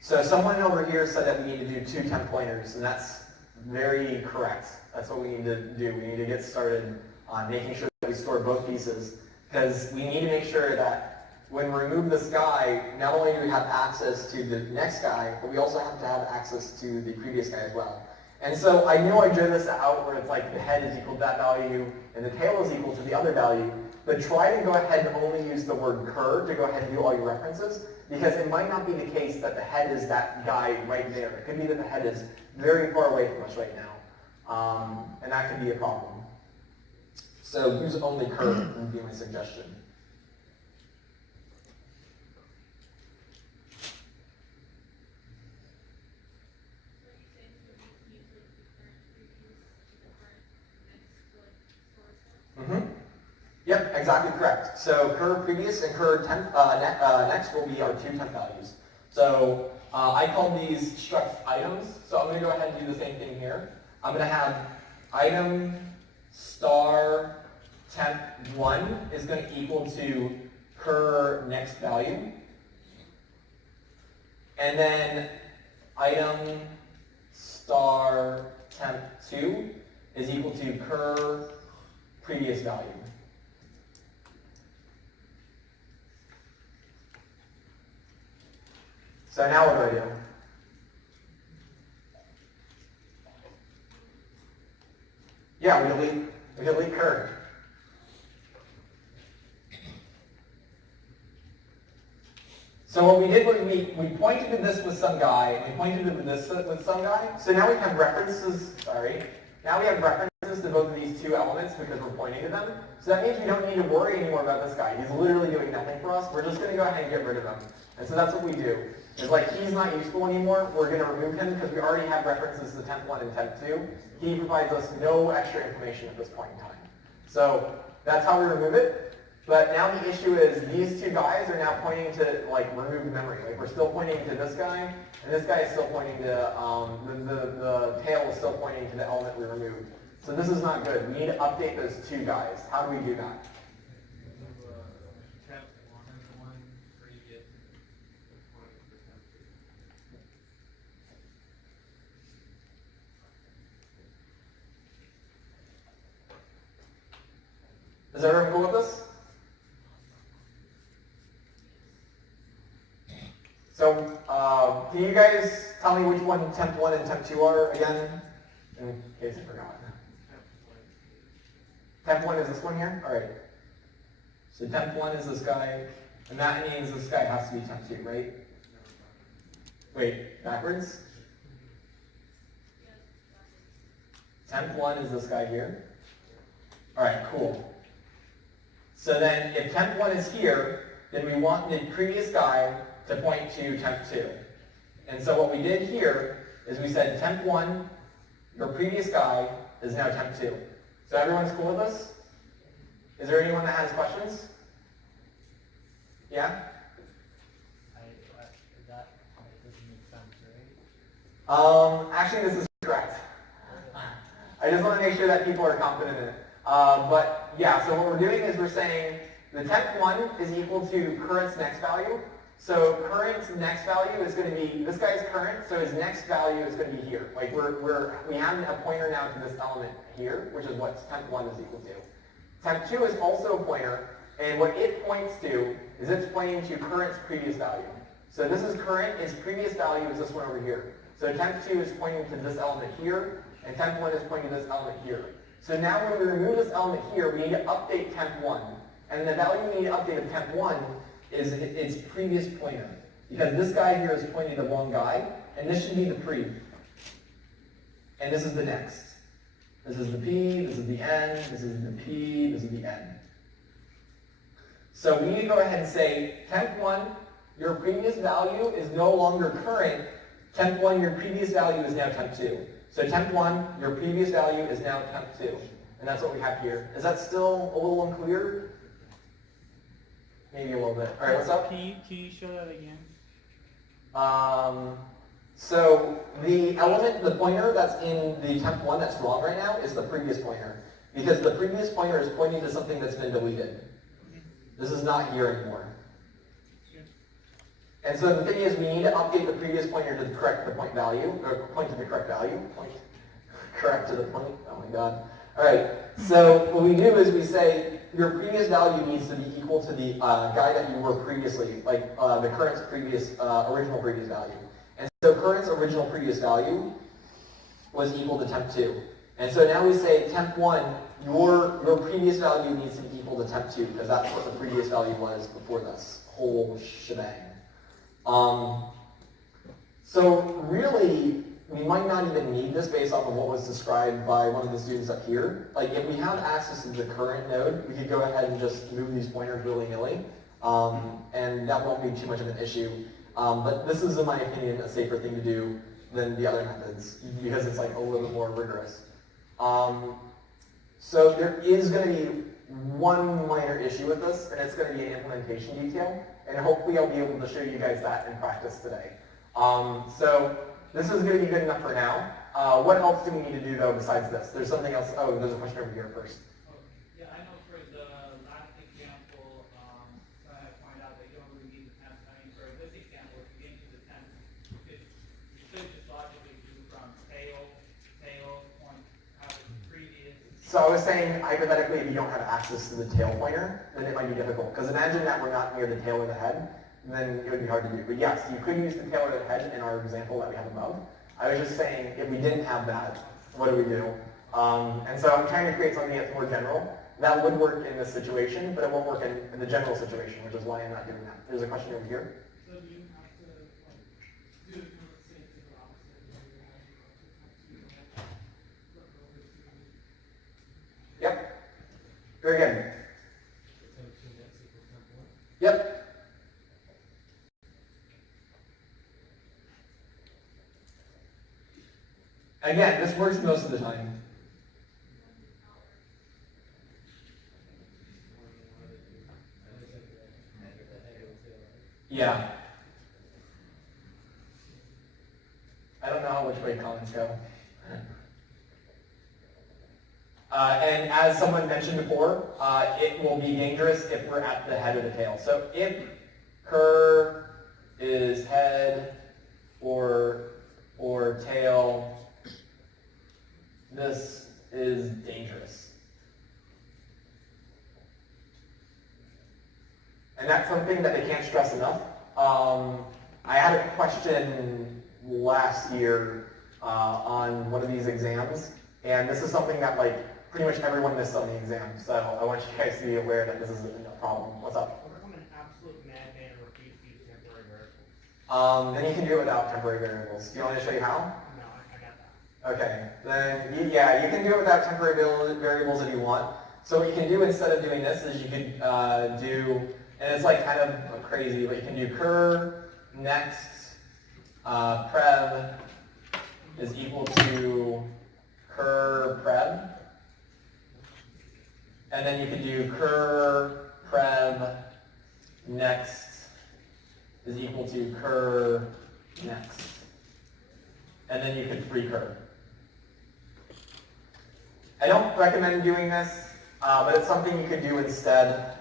So someone over here said that we need to do 2 temp pointers, and that's very correct. That's what we need to do. We need to get started on making sure that we store both pieces, because we need to make sure that when we remove this guy, not only do we have access to the next guy, but we also have to have access to the previous guy as well. And so I know I drew this out where it's like the head is equal to that value and the tail is equal to the other value, but try to go ahead and only use the word cur to go ahead and do all your references, because it might not be the case that the head is that guy right there. It could be that the head is very far away from us right now, and that could be a problem. So use only cur would be my suggestion. Yep, exactly correct. So cur previous and cur next will be our two temp values. So I call these struct items. So I'm going to go ahead and do the same thing here. I'm going to have item star temp 1 is going to equal to cur next value. And then item star temp 2 is equal to cur previous value. So now what do? Yeah, we delete cur. So what we did was we pointed to this with some guy, and we pointed to this with some guy. So now we have references, now we have references to both of these two elements because we're pointing to them. So that means we don't need to worry anymore about this guy. He's literally doing nothing for us. We're just going to go ahead and get rid of him. And so that's what we do. It's like he's not useful anymore. We're going to remove him because we already have references to temp 1 and temp 2. He provides us no extra information at this point in time. So that's how we remove it. But now the issue is these two guys are now pointing to like removed memory. Like we're still pointing to this guy, and this guy is still pointing to the tail is still pointing to the element we removed. So this is not good. We need to update those two guys. How do we do that? Is everyone cool with this? So, can you guys tell me which one temp 1 and temp 2 are again? In case I forgot. Temp 1 is this one here? Alright. So temp 1 is this guy, and that means this guy has to be temp 2, right? Wait, backwards? Temp 1 is this guy here. Alright, cool. So then if temp 1 is here, then we want the previous guy to point to temp 2. And so what we did here is we said temp 1, your previous guy, is now temp 2. So everyone's cool with this? Is there anyone that has questions? Yeah? That doesn't make sense, right? Actually, this is correct. I just want to make sure that people are confident in it. But yeah, so what we're doing is we're saying the temp 1 is equal to current's next value. So current's next value is going to be, this guy's current, so his next value is going to be here. Like we have a pointer now to this element here, which is what temp 1 is equal to. Temp 2 is also a pointer, and what it points to is it's pointing to current's previous value. So this is current, its previous value is this one over here. So temp 2 is pointing to this element here, and temp 1 is pointing to this element here. So now when we remove this element here, we need to update temp 1. And the value we need to update of temp 1 is its previous pointer. Because this guy here is pointing to the wrong guy, and this should be the pre. And this is the next. This is the P, this is the N, this is the P, this is the N. So we need to go ahead and say, temp 1, your previous value is no longer current. Temp 1, your previous value is now temp 2. So temp 1, your previous value is now temp 2. And that's what we have here. Is that still a little unclear? Maybe a little bit. All right, what's up? Can you show that again? So the element, the pointer that's in the temp 1 that's wrong right now is the previous pointer. Because the previous pointer is pointing to something that's been deleted. This is not here anymore. And so the thing is, we need to update the previous pointer to correct the point value, or point to the correct value. Correct to the point. Oh my god. All right. So what we do is we say your previous value needs to be equal to the guy that you were previously, like the current's previous original previous value. And so current's original previous value was equal to temp2. And so now we say temp1, your previous value needs to be equal to temp2, because that's what the previous value was before this whole shebang. So really, we might not even need this based off of what was described by one of the students up here. Like if we have access to the current node, we could go ahead and just move these pointers willy-nilly, and that won't be too much of an issue. But this is, in my opinion, a safer thing to do than the other methods, because it's like a little bit more rigorous. So there is going to be one minor issue with this, and it's going to be an implementation detail, and hopefully I'll be able to show you guys that in practice today. So this is going to be good enough for now. What else do we need to do though besides this? There's something else. Oh, there's a question over here first. Yeah, I know for the last example, I pointed out that you don't really need the temp. I mean, for this example, if you get into the temp, you could just logically do from tail, point, have it previous. So I was saying, hypothetically, if you don't have access to the tail pointer, then it might be difficult. Because imagine that we're not near the tail of the head, then it would be hard to do. But yes, you could use the tail of the head in our example that we have above. I was just saying, if we didn't have that, what do we do? And so I'm trying to create something that's more general. That would work in this situation, but it won't work in the general situation, which is why I'm not doing that. There's a question over here. So do you have to do it from the same to the opposite? Yep. Very good. Yep. Again, this works most of the time. Yeah. I don't know which way comments go. And as someone mentioned before, it will be dangerous if we're at the head of the tail. So if cur is head or tail, this is dangerous. And that's something that they can't stress enough. I had a question last year on one of these exams, and this is something that like pretty much everyone missed on the exam. So I want you guys to be aware that this is a problem. What's up? What if I'm an absolute madman and refuse to use temporary variables? Then you can do it without temporary variables. Do you want me to show you how? No, I got that. Okay, then yeah, you can do it without temporary variables if you want. So what you can do instead of doing this is you could do, and it's like kind of crazy, but you can do cur next prev is equal to cur prev. And then you can do cur prev next is equal to cur next. And then you can free cur. I don't recommend doing this, but it's something you could do instead.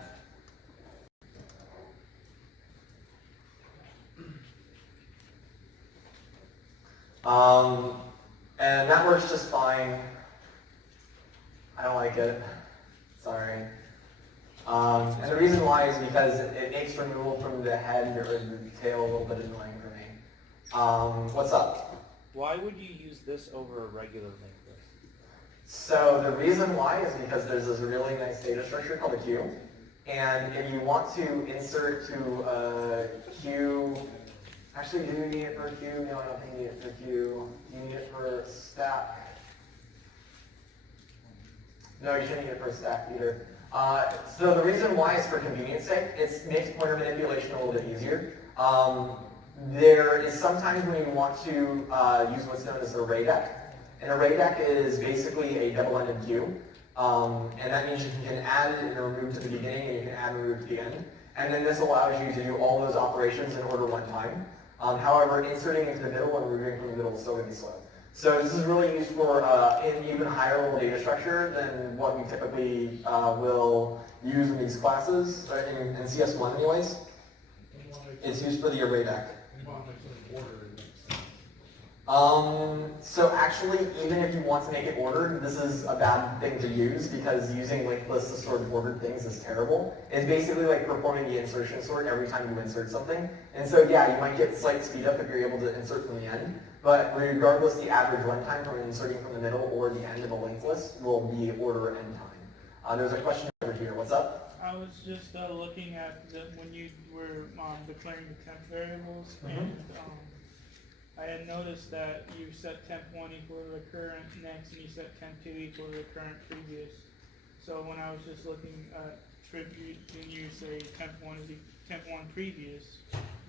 And that works just fine. I don't like it. Sorry. And the reason why is because it makes removal from the head or the tail a little bit annoying for me. What's up? Why would you use this over a regular link list? So the reason why is because there's this really nice data structure called a queue. And if you want to insert to a queue, actually, do you need it for a queue? No, I don't think you need it for a queue. Do you need it for a stack? No, you shouldn't need it for a stack either. So the reason why is for convenience sake. It makes pointer manipulation a little bit easier. There is sometimes when you want to use what's known as an array deck. An array deck is basically a double-ended queue. And that means you can add and remove to the beginning, and you can add and remove to the end. And then this allows you to do all those operations in order one time. However, inserting into the middle and removing from the middle is still going to be slow. So this is really used for an even higher level data structure than what we typically will use in these classes, in CS1 anyways. It's used for the array deck. So actually, even if you want to make it ordered, this is a bad thing to use because using linked lists to sort ordered things is terrible. It's basically like performing the insertion sort every time you insert something. And so yeah, you might get slight speed up if you're able to insert from the end, but regardless, the average runtime from inserting from the middle or the end of a linked list will be order end time. There's a question over here. What's up? I was just looking at when you were declaring the temp variables, Mhm. and I had noticed that you set temp1 equal to the current next, and you set temp2 equal to the current previous. So when I was just looking at tribute, then you say temp1 previous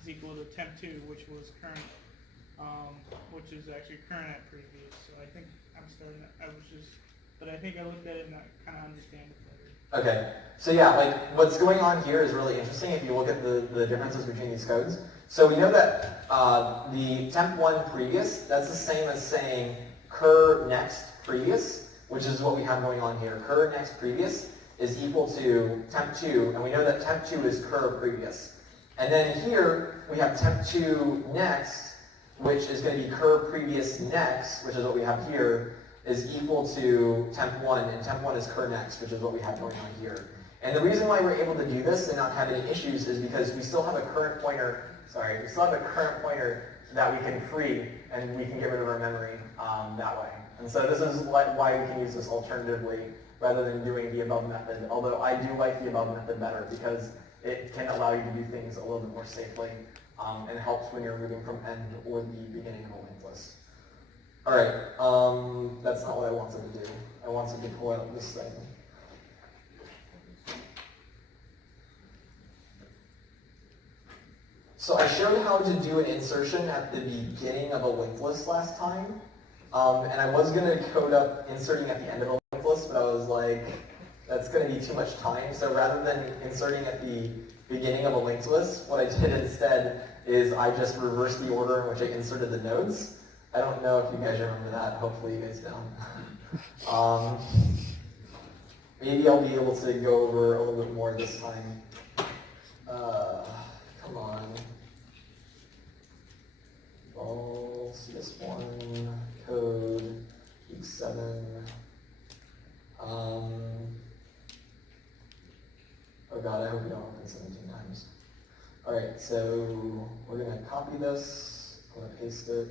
is equal to temp2, which was current, which is actually current at previous. So I think I'm starting. But I think I looked at it and I kind of understand it better. Okay, so yeah, like what's going on here is really interesting if you look at the differences between these codes. So we know that the temp1 previous, that's the same as saying cur next previous, which is what we have going on here. Cur next previous is equal to temp2, and we know that temp2 is cur previous. And then here we have temp2 next, which is going to be cur previous next, which is what we have here, is equal to temp1, and temp1 is cur next, which is what we have going on here. And the reason why we're able to do this and not have any issues is because we still have a current pointer, that we can free, and we can get rid of our memory that way. And so this is why we can use this alternatively rather than doing the above method, although I do like the above method better because it can allow you to do things a little bit more safely and helps when you're moving from end or the beginning of a linked list. All right, that's not what I wanted to do. I wanted to pull out this thing. So I showed how to do an insertion at the beginning of a linked list last time, and I was going to code up inserting at the end of a linked list, but I was like, that's going to be too much time. So rather than inserting at the beginning of a linked list, what I did instead is I just reversed the order in which I inserted the nodes. I don't know if you guys remember that. Hopefully you guys don't. Maybe I'll be able to go over a little bit more this time. Come on. All CS1 code week 7. Oh god, I hope we don't open 17 times. Alright, so we're going to copy this. I'm going to paste it.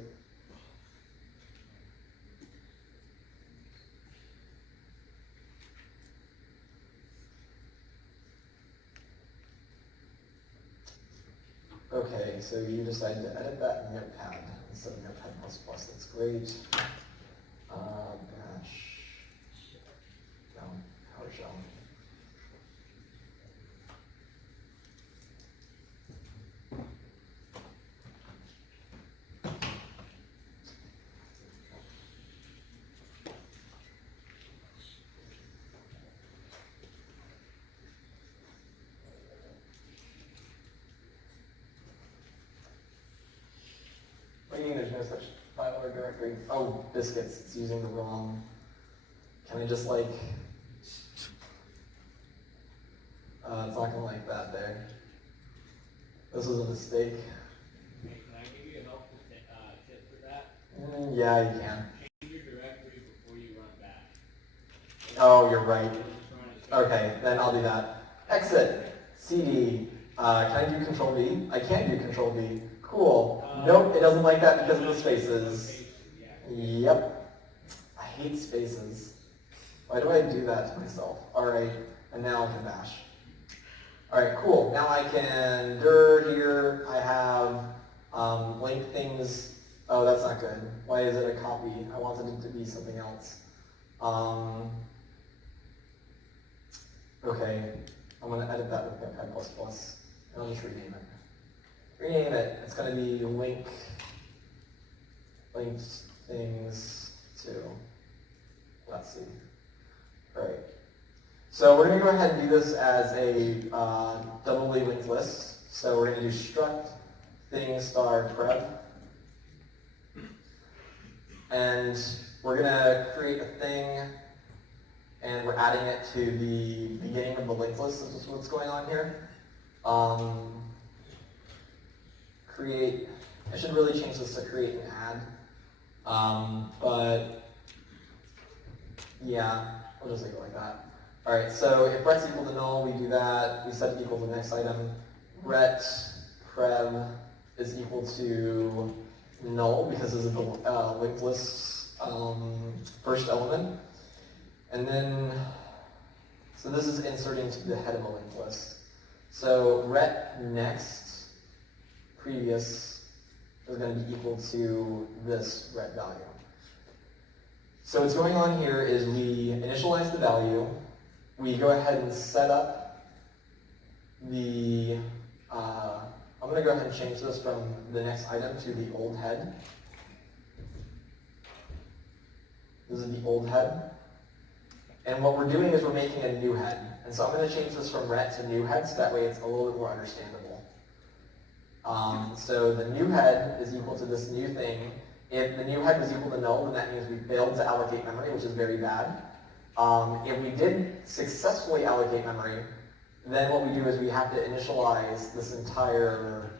Okay, so you decided to edit that in Notepad instead of Notepad++. That's great. Bash. No, PowerShell. What do you mean there's no such file or directory? Oh, biscuits. It's using the wrong. Can I just like... it's not going to like that there. This was a mistake. Can I give you a helpful tip for that? Yeah, you can. Change your directory before you run back. Oh, you're right. Okay, then I'll do that. Exit. CD. Can I do Control V? I can do Control V. Cool. Nope, it doesn't like that because of the spaces. Yep. I hate spaces. Why do I do that to myself? Alright, and now I can bash. Alright, cool. Now I can dir here. I have link things. Oh, that's not good. Why is it a copy? I wanted it to be something else. Okay, I'm going to edit that with Notepad++, and I'll just rename it. Rename it. It's going to be linked things to, let's see. All right. So we're going to go ahead and do this as a doubly linked list. So we're going to do struct thing star prev. And we're going to create a thing, and we're adding it to the beginning of the linked list. This is what's going on here. Create, I should really change this to create and add. But yeah, we'll just leave it like that. All right, so if ret's equal to null, we do that. We set it equal to the next item. Ret prev is equal to null because this is the linked list first element. And then, so this is inserting to the head of a linked list. So ret next previous is going to be equal to this ret value. So what's going on here is we initialize the value. We go ahead and set up the, I'm going to go ahead and change this from the next item to the old head. This is the old head. And what we're doing is we're making a new head. And so I'm going to change this from ret to new head so that way it's a little bit more understandable. So the new head is equal to this new thing. If the new head was equal to null, then that means we failed to allocate memory, which is very bad. If we did successfully allocate memory, then what we do is we have to initialize this entire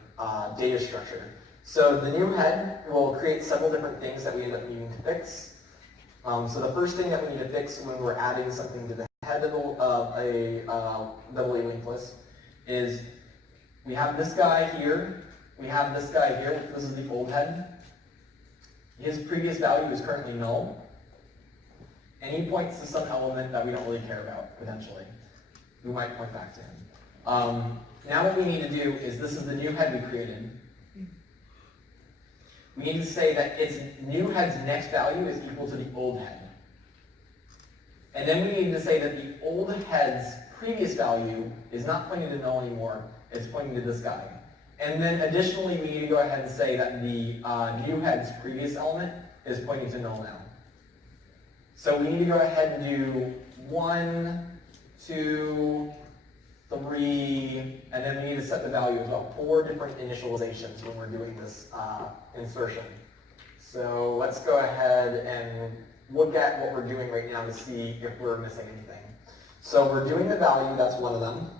data structure. So the new head will create several different things that we end up needing to fix. So the first thing that we need to fix when we're adding something to the head of a double A linked list is we have this guy here, we have this guy here, this is the old head. His previous value is currently null, and he points to some element that we don't really care about, potentially. We might point back to him. Now what we need to do is, this is the new head we created. We need to say that its new head's next value is equal to the old head. And then we need to say that the old head's previous value is not pointing to null anymore, it's pointing to this guy. And then additionally, we need to go ahead and say that the new head's previous element is pointing to null now. So we need to go ahead and do 1, 2, 3, and then we need to set the value as well. 4 different initializations when we're doing this insertion. So let's go ahead and look at what we're doing right now to see if we're missing anything. So we're doing the value, that's one of them.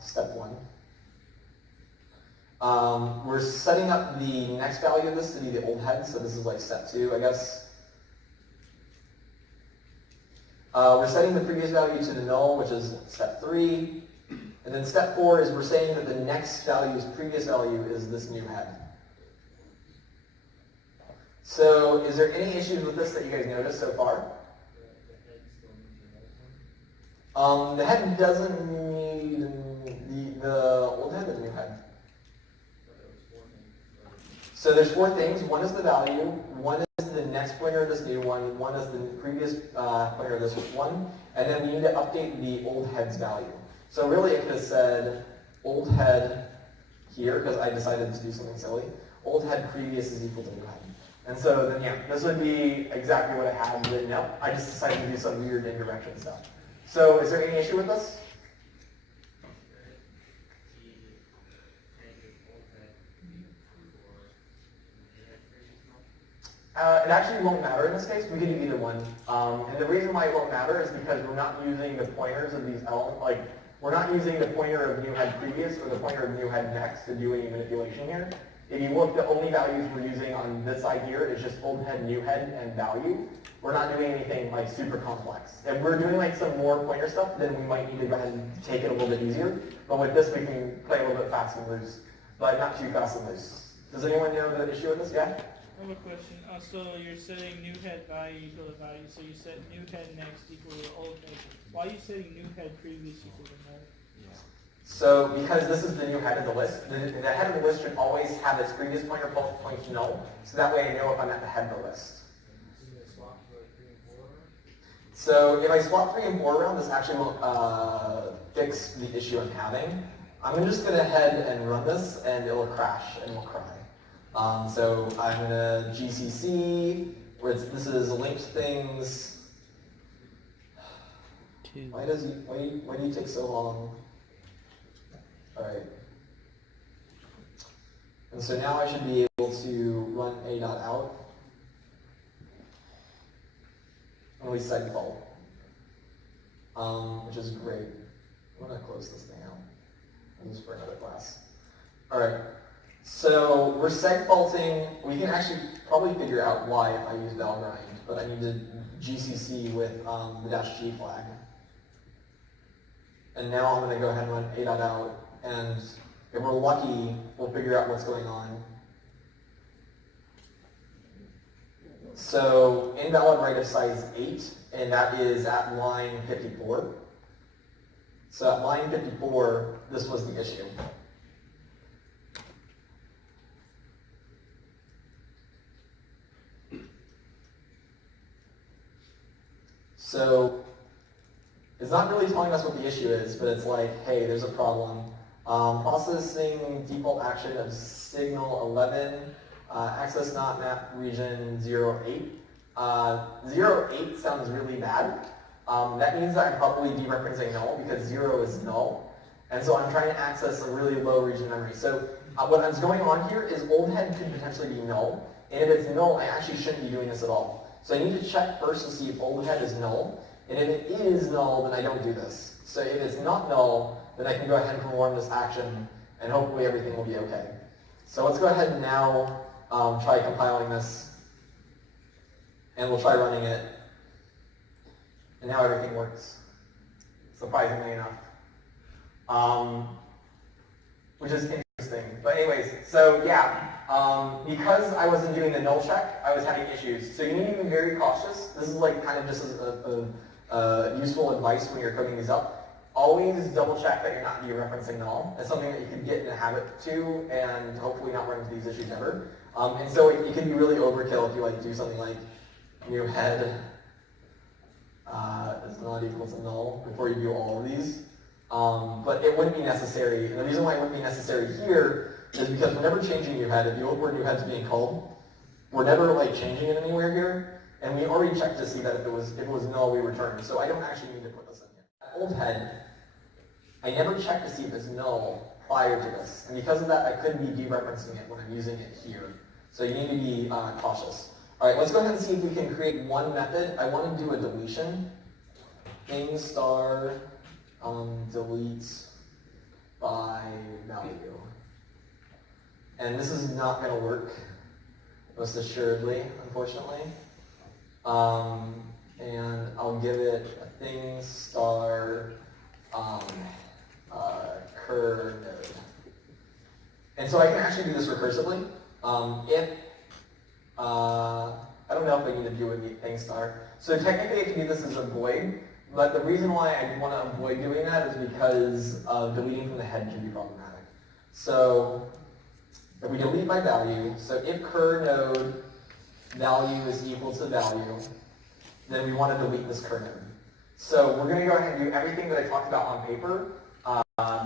Step 1. We're setting up the next value of this to be the old head, so this is like step 2, I guess. We're setting the previous value to the null, which is step 3. And then step 4 is we're saying that the next value's previous value is this new head. So is there any issues with this that you guys noticed so far? The head doesn't need the old head or the new head. So there's 4 things. One is the value, one is the next pointer of this new one is the previous pointer of this one, and then we need to update the old head's value. So really it could have said old head here, because I decided to do something silly. Old head previous is equal to new head. And so then yeah, this would be exactly what I had written out. I just decided to do some weird indirection stuff. So is there any issue with this? It actually won't matter in this case. We can do either one. And the reason why it won't matter is because we're not using the pointers of these elements. Like, we're not using the pointer of new head previous or the pointer of new head next to do any manipulation here. If you look, the only values we're using on this side here is just old head, new head, and value. We're not doing anything like super complex. If we're doing like some more pointer stuff, then we might need to go ahead and take it a little bit easier. But with this, we can play a little bit fast and loose, but not too fast and loose. Does anyone know the issue with this guy? I have a question. So you're setting new head value equal to value. So you set new head next equal to old head. Why are you setting new head previous equal to null? So because this is the new head of the list, the head of the list should always have its previous pointer point to null. So that way I know if I'm at the head of the list. So if I swap 3 and 4 around, this actually won't fix the issue I'm having. I'm just going to head and run this, and it'll crash, and we'll cry. So I'm going to GCC, where this is linked things. Why do you take so long? All right. And so now I should be able to run a.out. And we set default, which is great. I'm going to close this thing out. This is for another class. All right. So we're seg faulting. We can actually probably figure out why if I use valgrind, but I need to GCC with the -g flag. And now I'm going to go ahead and run a.out, and if we're lucky, we'll figure out what's going on. So invalid write of size 8, and that is at line 54. So at line 54, this was the issue. So it's not really telling us what the issue is, but it's like, hey, there's a problem. Processing default action of signal 11, access not map region 08. 08 sounds really bad. That means that I'm probably dereferencing null because 0 is null. And so I'm trying to access a really low region memory. So what's going on here is old head could potentially be null. And if it's null, I actually shouldn't be doing this at all. So I need to check first to see if old head is null. And if it is null, then I don't do this. So if it's not null, then I can go ahead and perform this action, and hopefully everything will be okay. So let's go ahead and now try compiling this, and we'll try running it. And now everything works, surprisingly enough, which is interesting. But anyways, so yeah, because I wasn't doing the null check, I was having issues. So you need to be very cautious. This is like kind of just a useful advice when you're coding these up. Always double check that you're not dereferencing null. That's something that you can get in a habit to, and hopefully not run into these issues ever. And so it can be really overkill if you like do something like new head is not equal to null before you do all of these. But it wouldn't be necessary. And the reason why it wouldn't be necessary here is because we're never changing new head. If you look where new head's being called, we're never like changing it anywhere here. And we already checked to see that if it was null, we returned. So I don't actually need to put this in here. Old head, I never check to see if it's null prior to this. And because of that, I couldn't be dereferencing it when I'm using it here. So you need to be cautious. All right, let's go ahead and see if we can create one method. I want to do a deletion. Thing star delete by value. And this is not going to work, most assuredly, unfortunately. And I'll give it a thing star cur node. And so I can actually do this recursively. I don't know if I need to do a thing star. So technically I can do this as a void, but the reason why I want to avoid doing that is because deleting from the head can be problematic. So if we delete by value, so if cur node value is equal to value, then we want to delete this cur node. So we're going to go ahead and do everything that I talked about on paper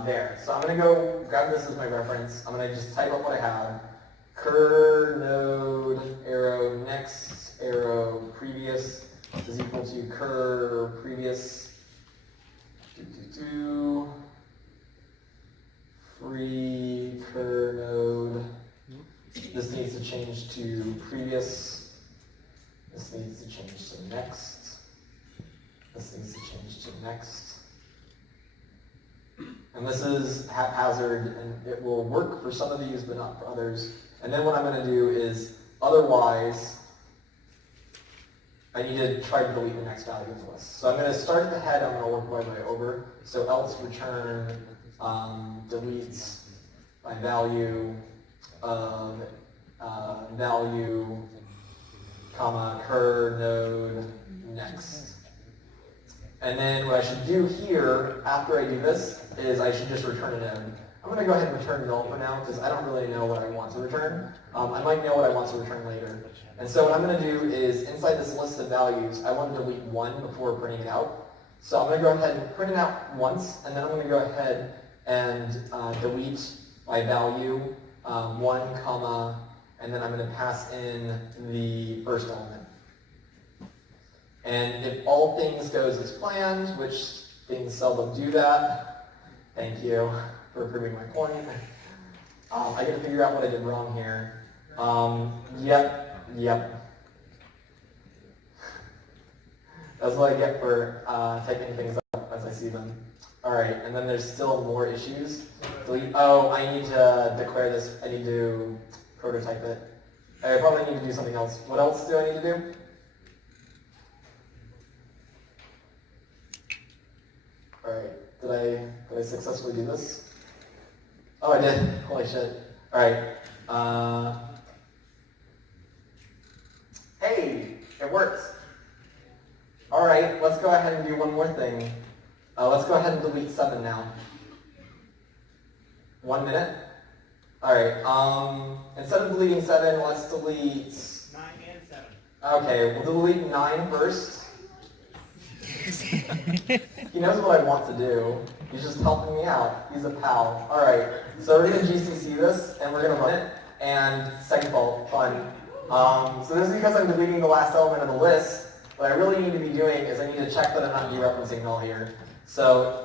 there. So I'm going to go grab this as my reference. I'm going to just type up what I have. Cur node arrow next arrow previous is equal to cur previous free cur node. This needs to change to previous. This needs to change to next. This needs to change to next. And this is haphazard, and it will work for some of these, but not for others. And then what I'm going to do is, otherwise, I need to try to delete the next value of the list. So I'm going to start at the head, I'm going to work my way over. So else return deletes by value of value, comma, cur node next. And then what I should do here, after I do this, is I should just return a node. I'm going to go ahead and return null for now, because I don't really know what I want to return. I might know what I want to return later. And so what I'm going to do is, inside this list of values, I want to delete 1 before printing it out. So I'm going to go ahead and print it out once, and then I'm going to go ahead and delete by value 1, comma, and then I'm going to pass in the first element. And if all things goes as planned, which things seldom do that, thank you for proving my point. I got to figure out what I did wrong here. Yep. That's what I get for typing things up as I see them. All right, and then there's still more issues. Delete. Oh, I need to declare this. I need to prototype it. I probably need to do something else. What else do I need to do? All right. Did I successfully do this? Oh, I did. Holy shit. All right. Hey, it works. All right, let's go ahead and do one more thing. Let's go ahead and delete 7 now. 1 minute. All right. Instead of deleting 7, let's delete 9 and 7. Okay, we'll delete 9 first. He knows what I want to do. He's just helping me out. He's a pal. All right, so we're going to GCC this, and we're going to run it. And second fault, fun. So this is because I'm deleting the last element of the list. What I really need to be doing is I need to check that I'm not dereferencing null here. So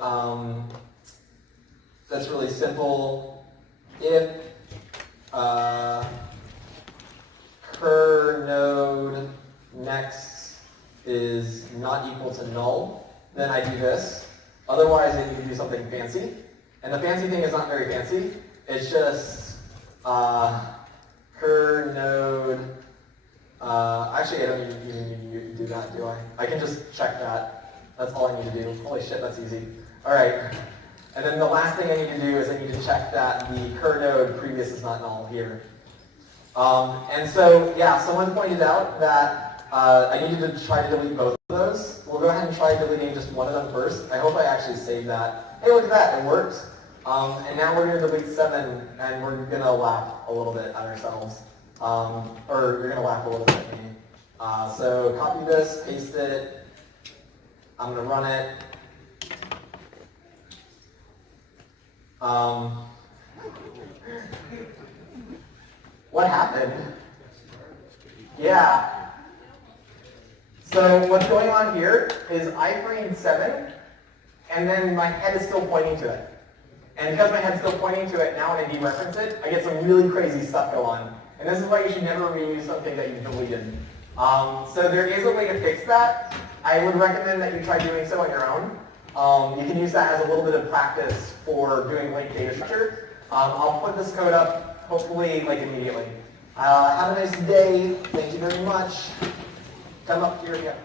that's really simple. If cur node next is not equal to null, then I do this. Otherwise, I need to do something fancy. And the fancy thing is not very fancy. It's just cur node. Actually, I don't even need to do that, do I? I can just check that. That's all I need to do. Holy shit, that's easy. All right. And then the last thing I need to do is I need to check that the cur node previous is not null here. And so, yeah, someone pointed out that I needed to try to delete both of those. We'll go ahead and try deleting just one of them first. I hope I actually saved that. Hey, look at that, it worked. And now we're going to delete 7, and we're going to laugh a little bit at ourselves. Or you're going to laugh a little bit at me. So copy this, paste it. I'm going to run it. What happened? Yeah. So what's going on here is I framed 7, and then my head is still pointing to it. And because my head's still pointing to it, now when I dereference it, I get some really crazy stuff go on. And this is why you should never reuse something that you've deleted. So there is a way to fix that. I would recommend that you try doing so on your own. You can use that as a little bit of practice for doing linked data structure. I'll put this code up, hopefully, like immediately. Have a nice day. Thank you very much. Come up here again.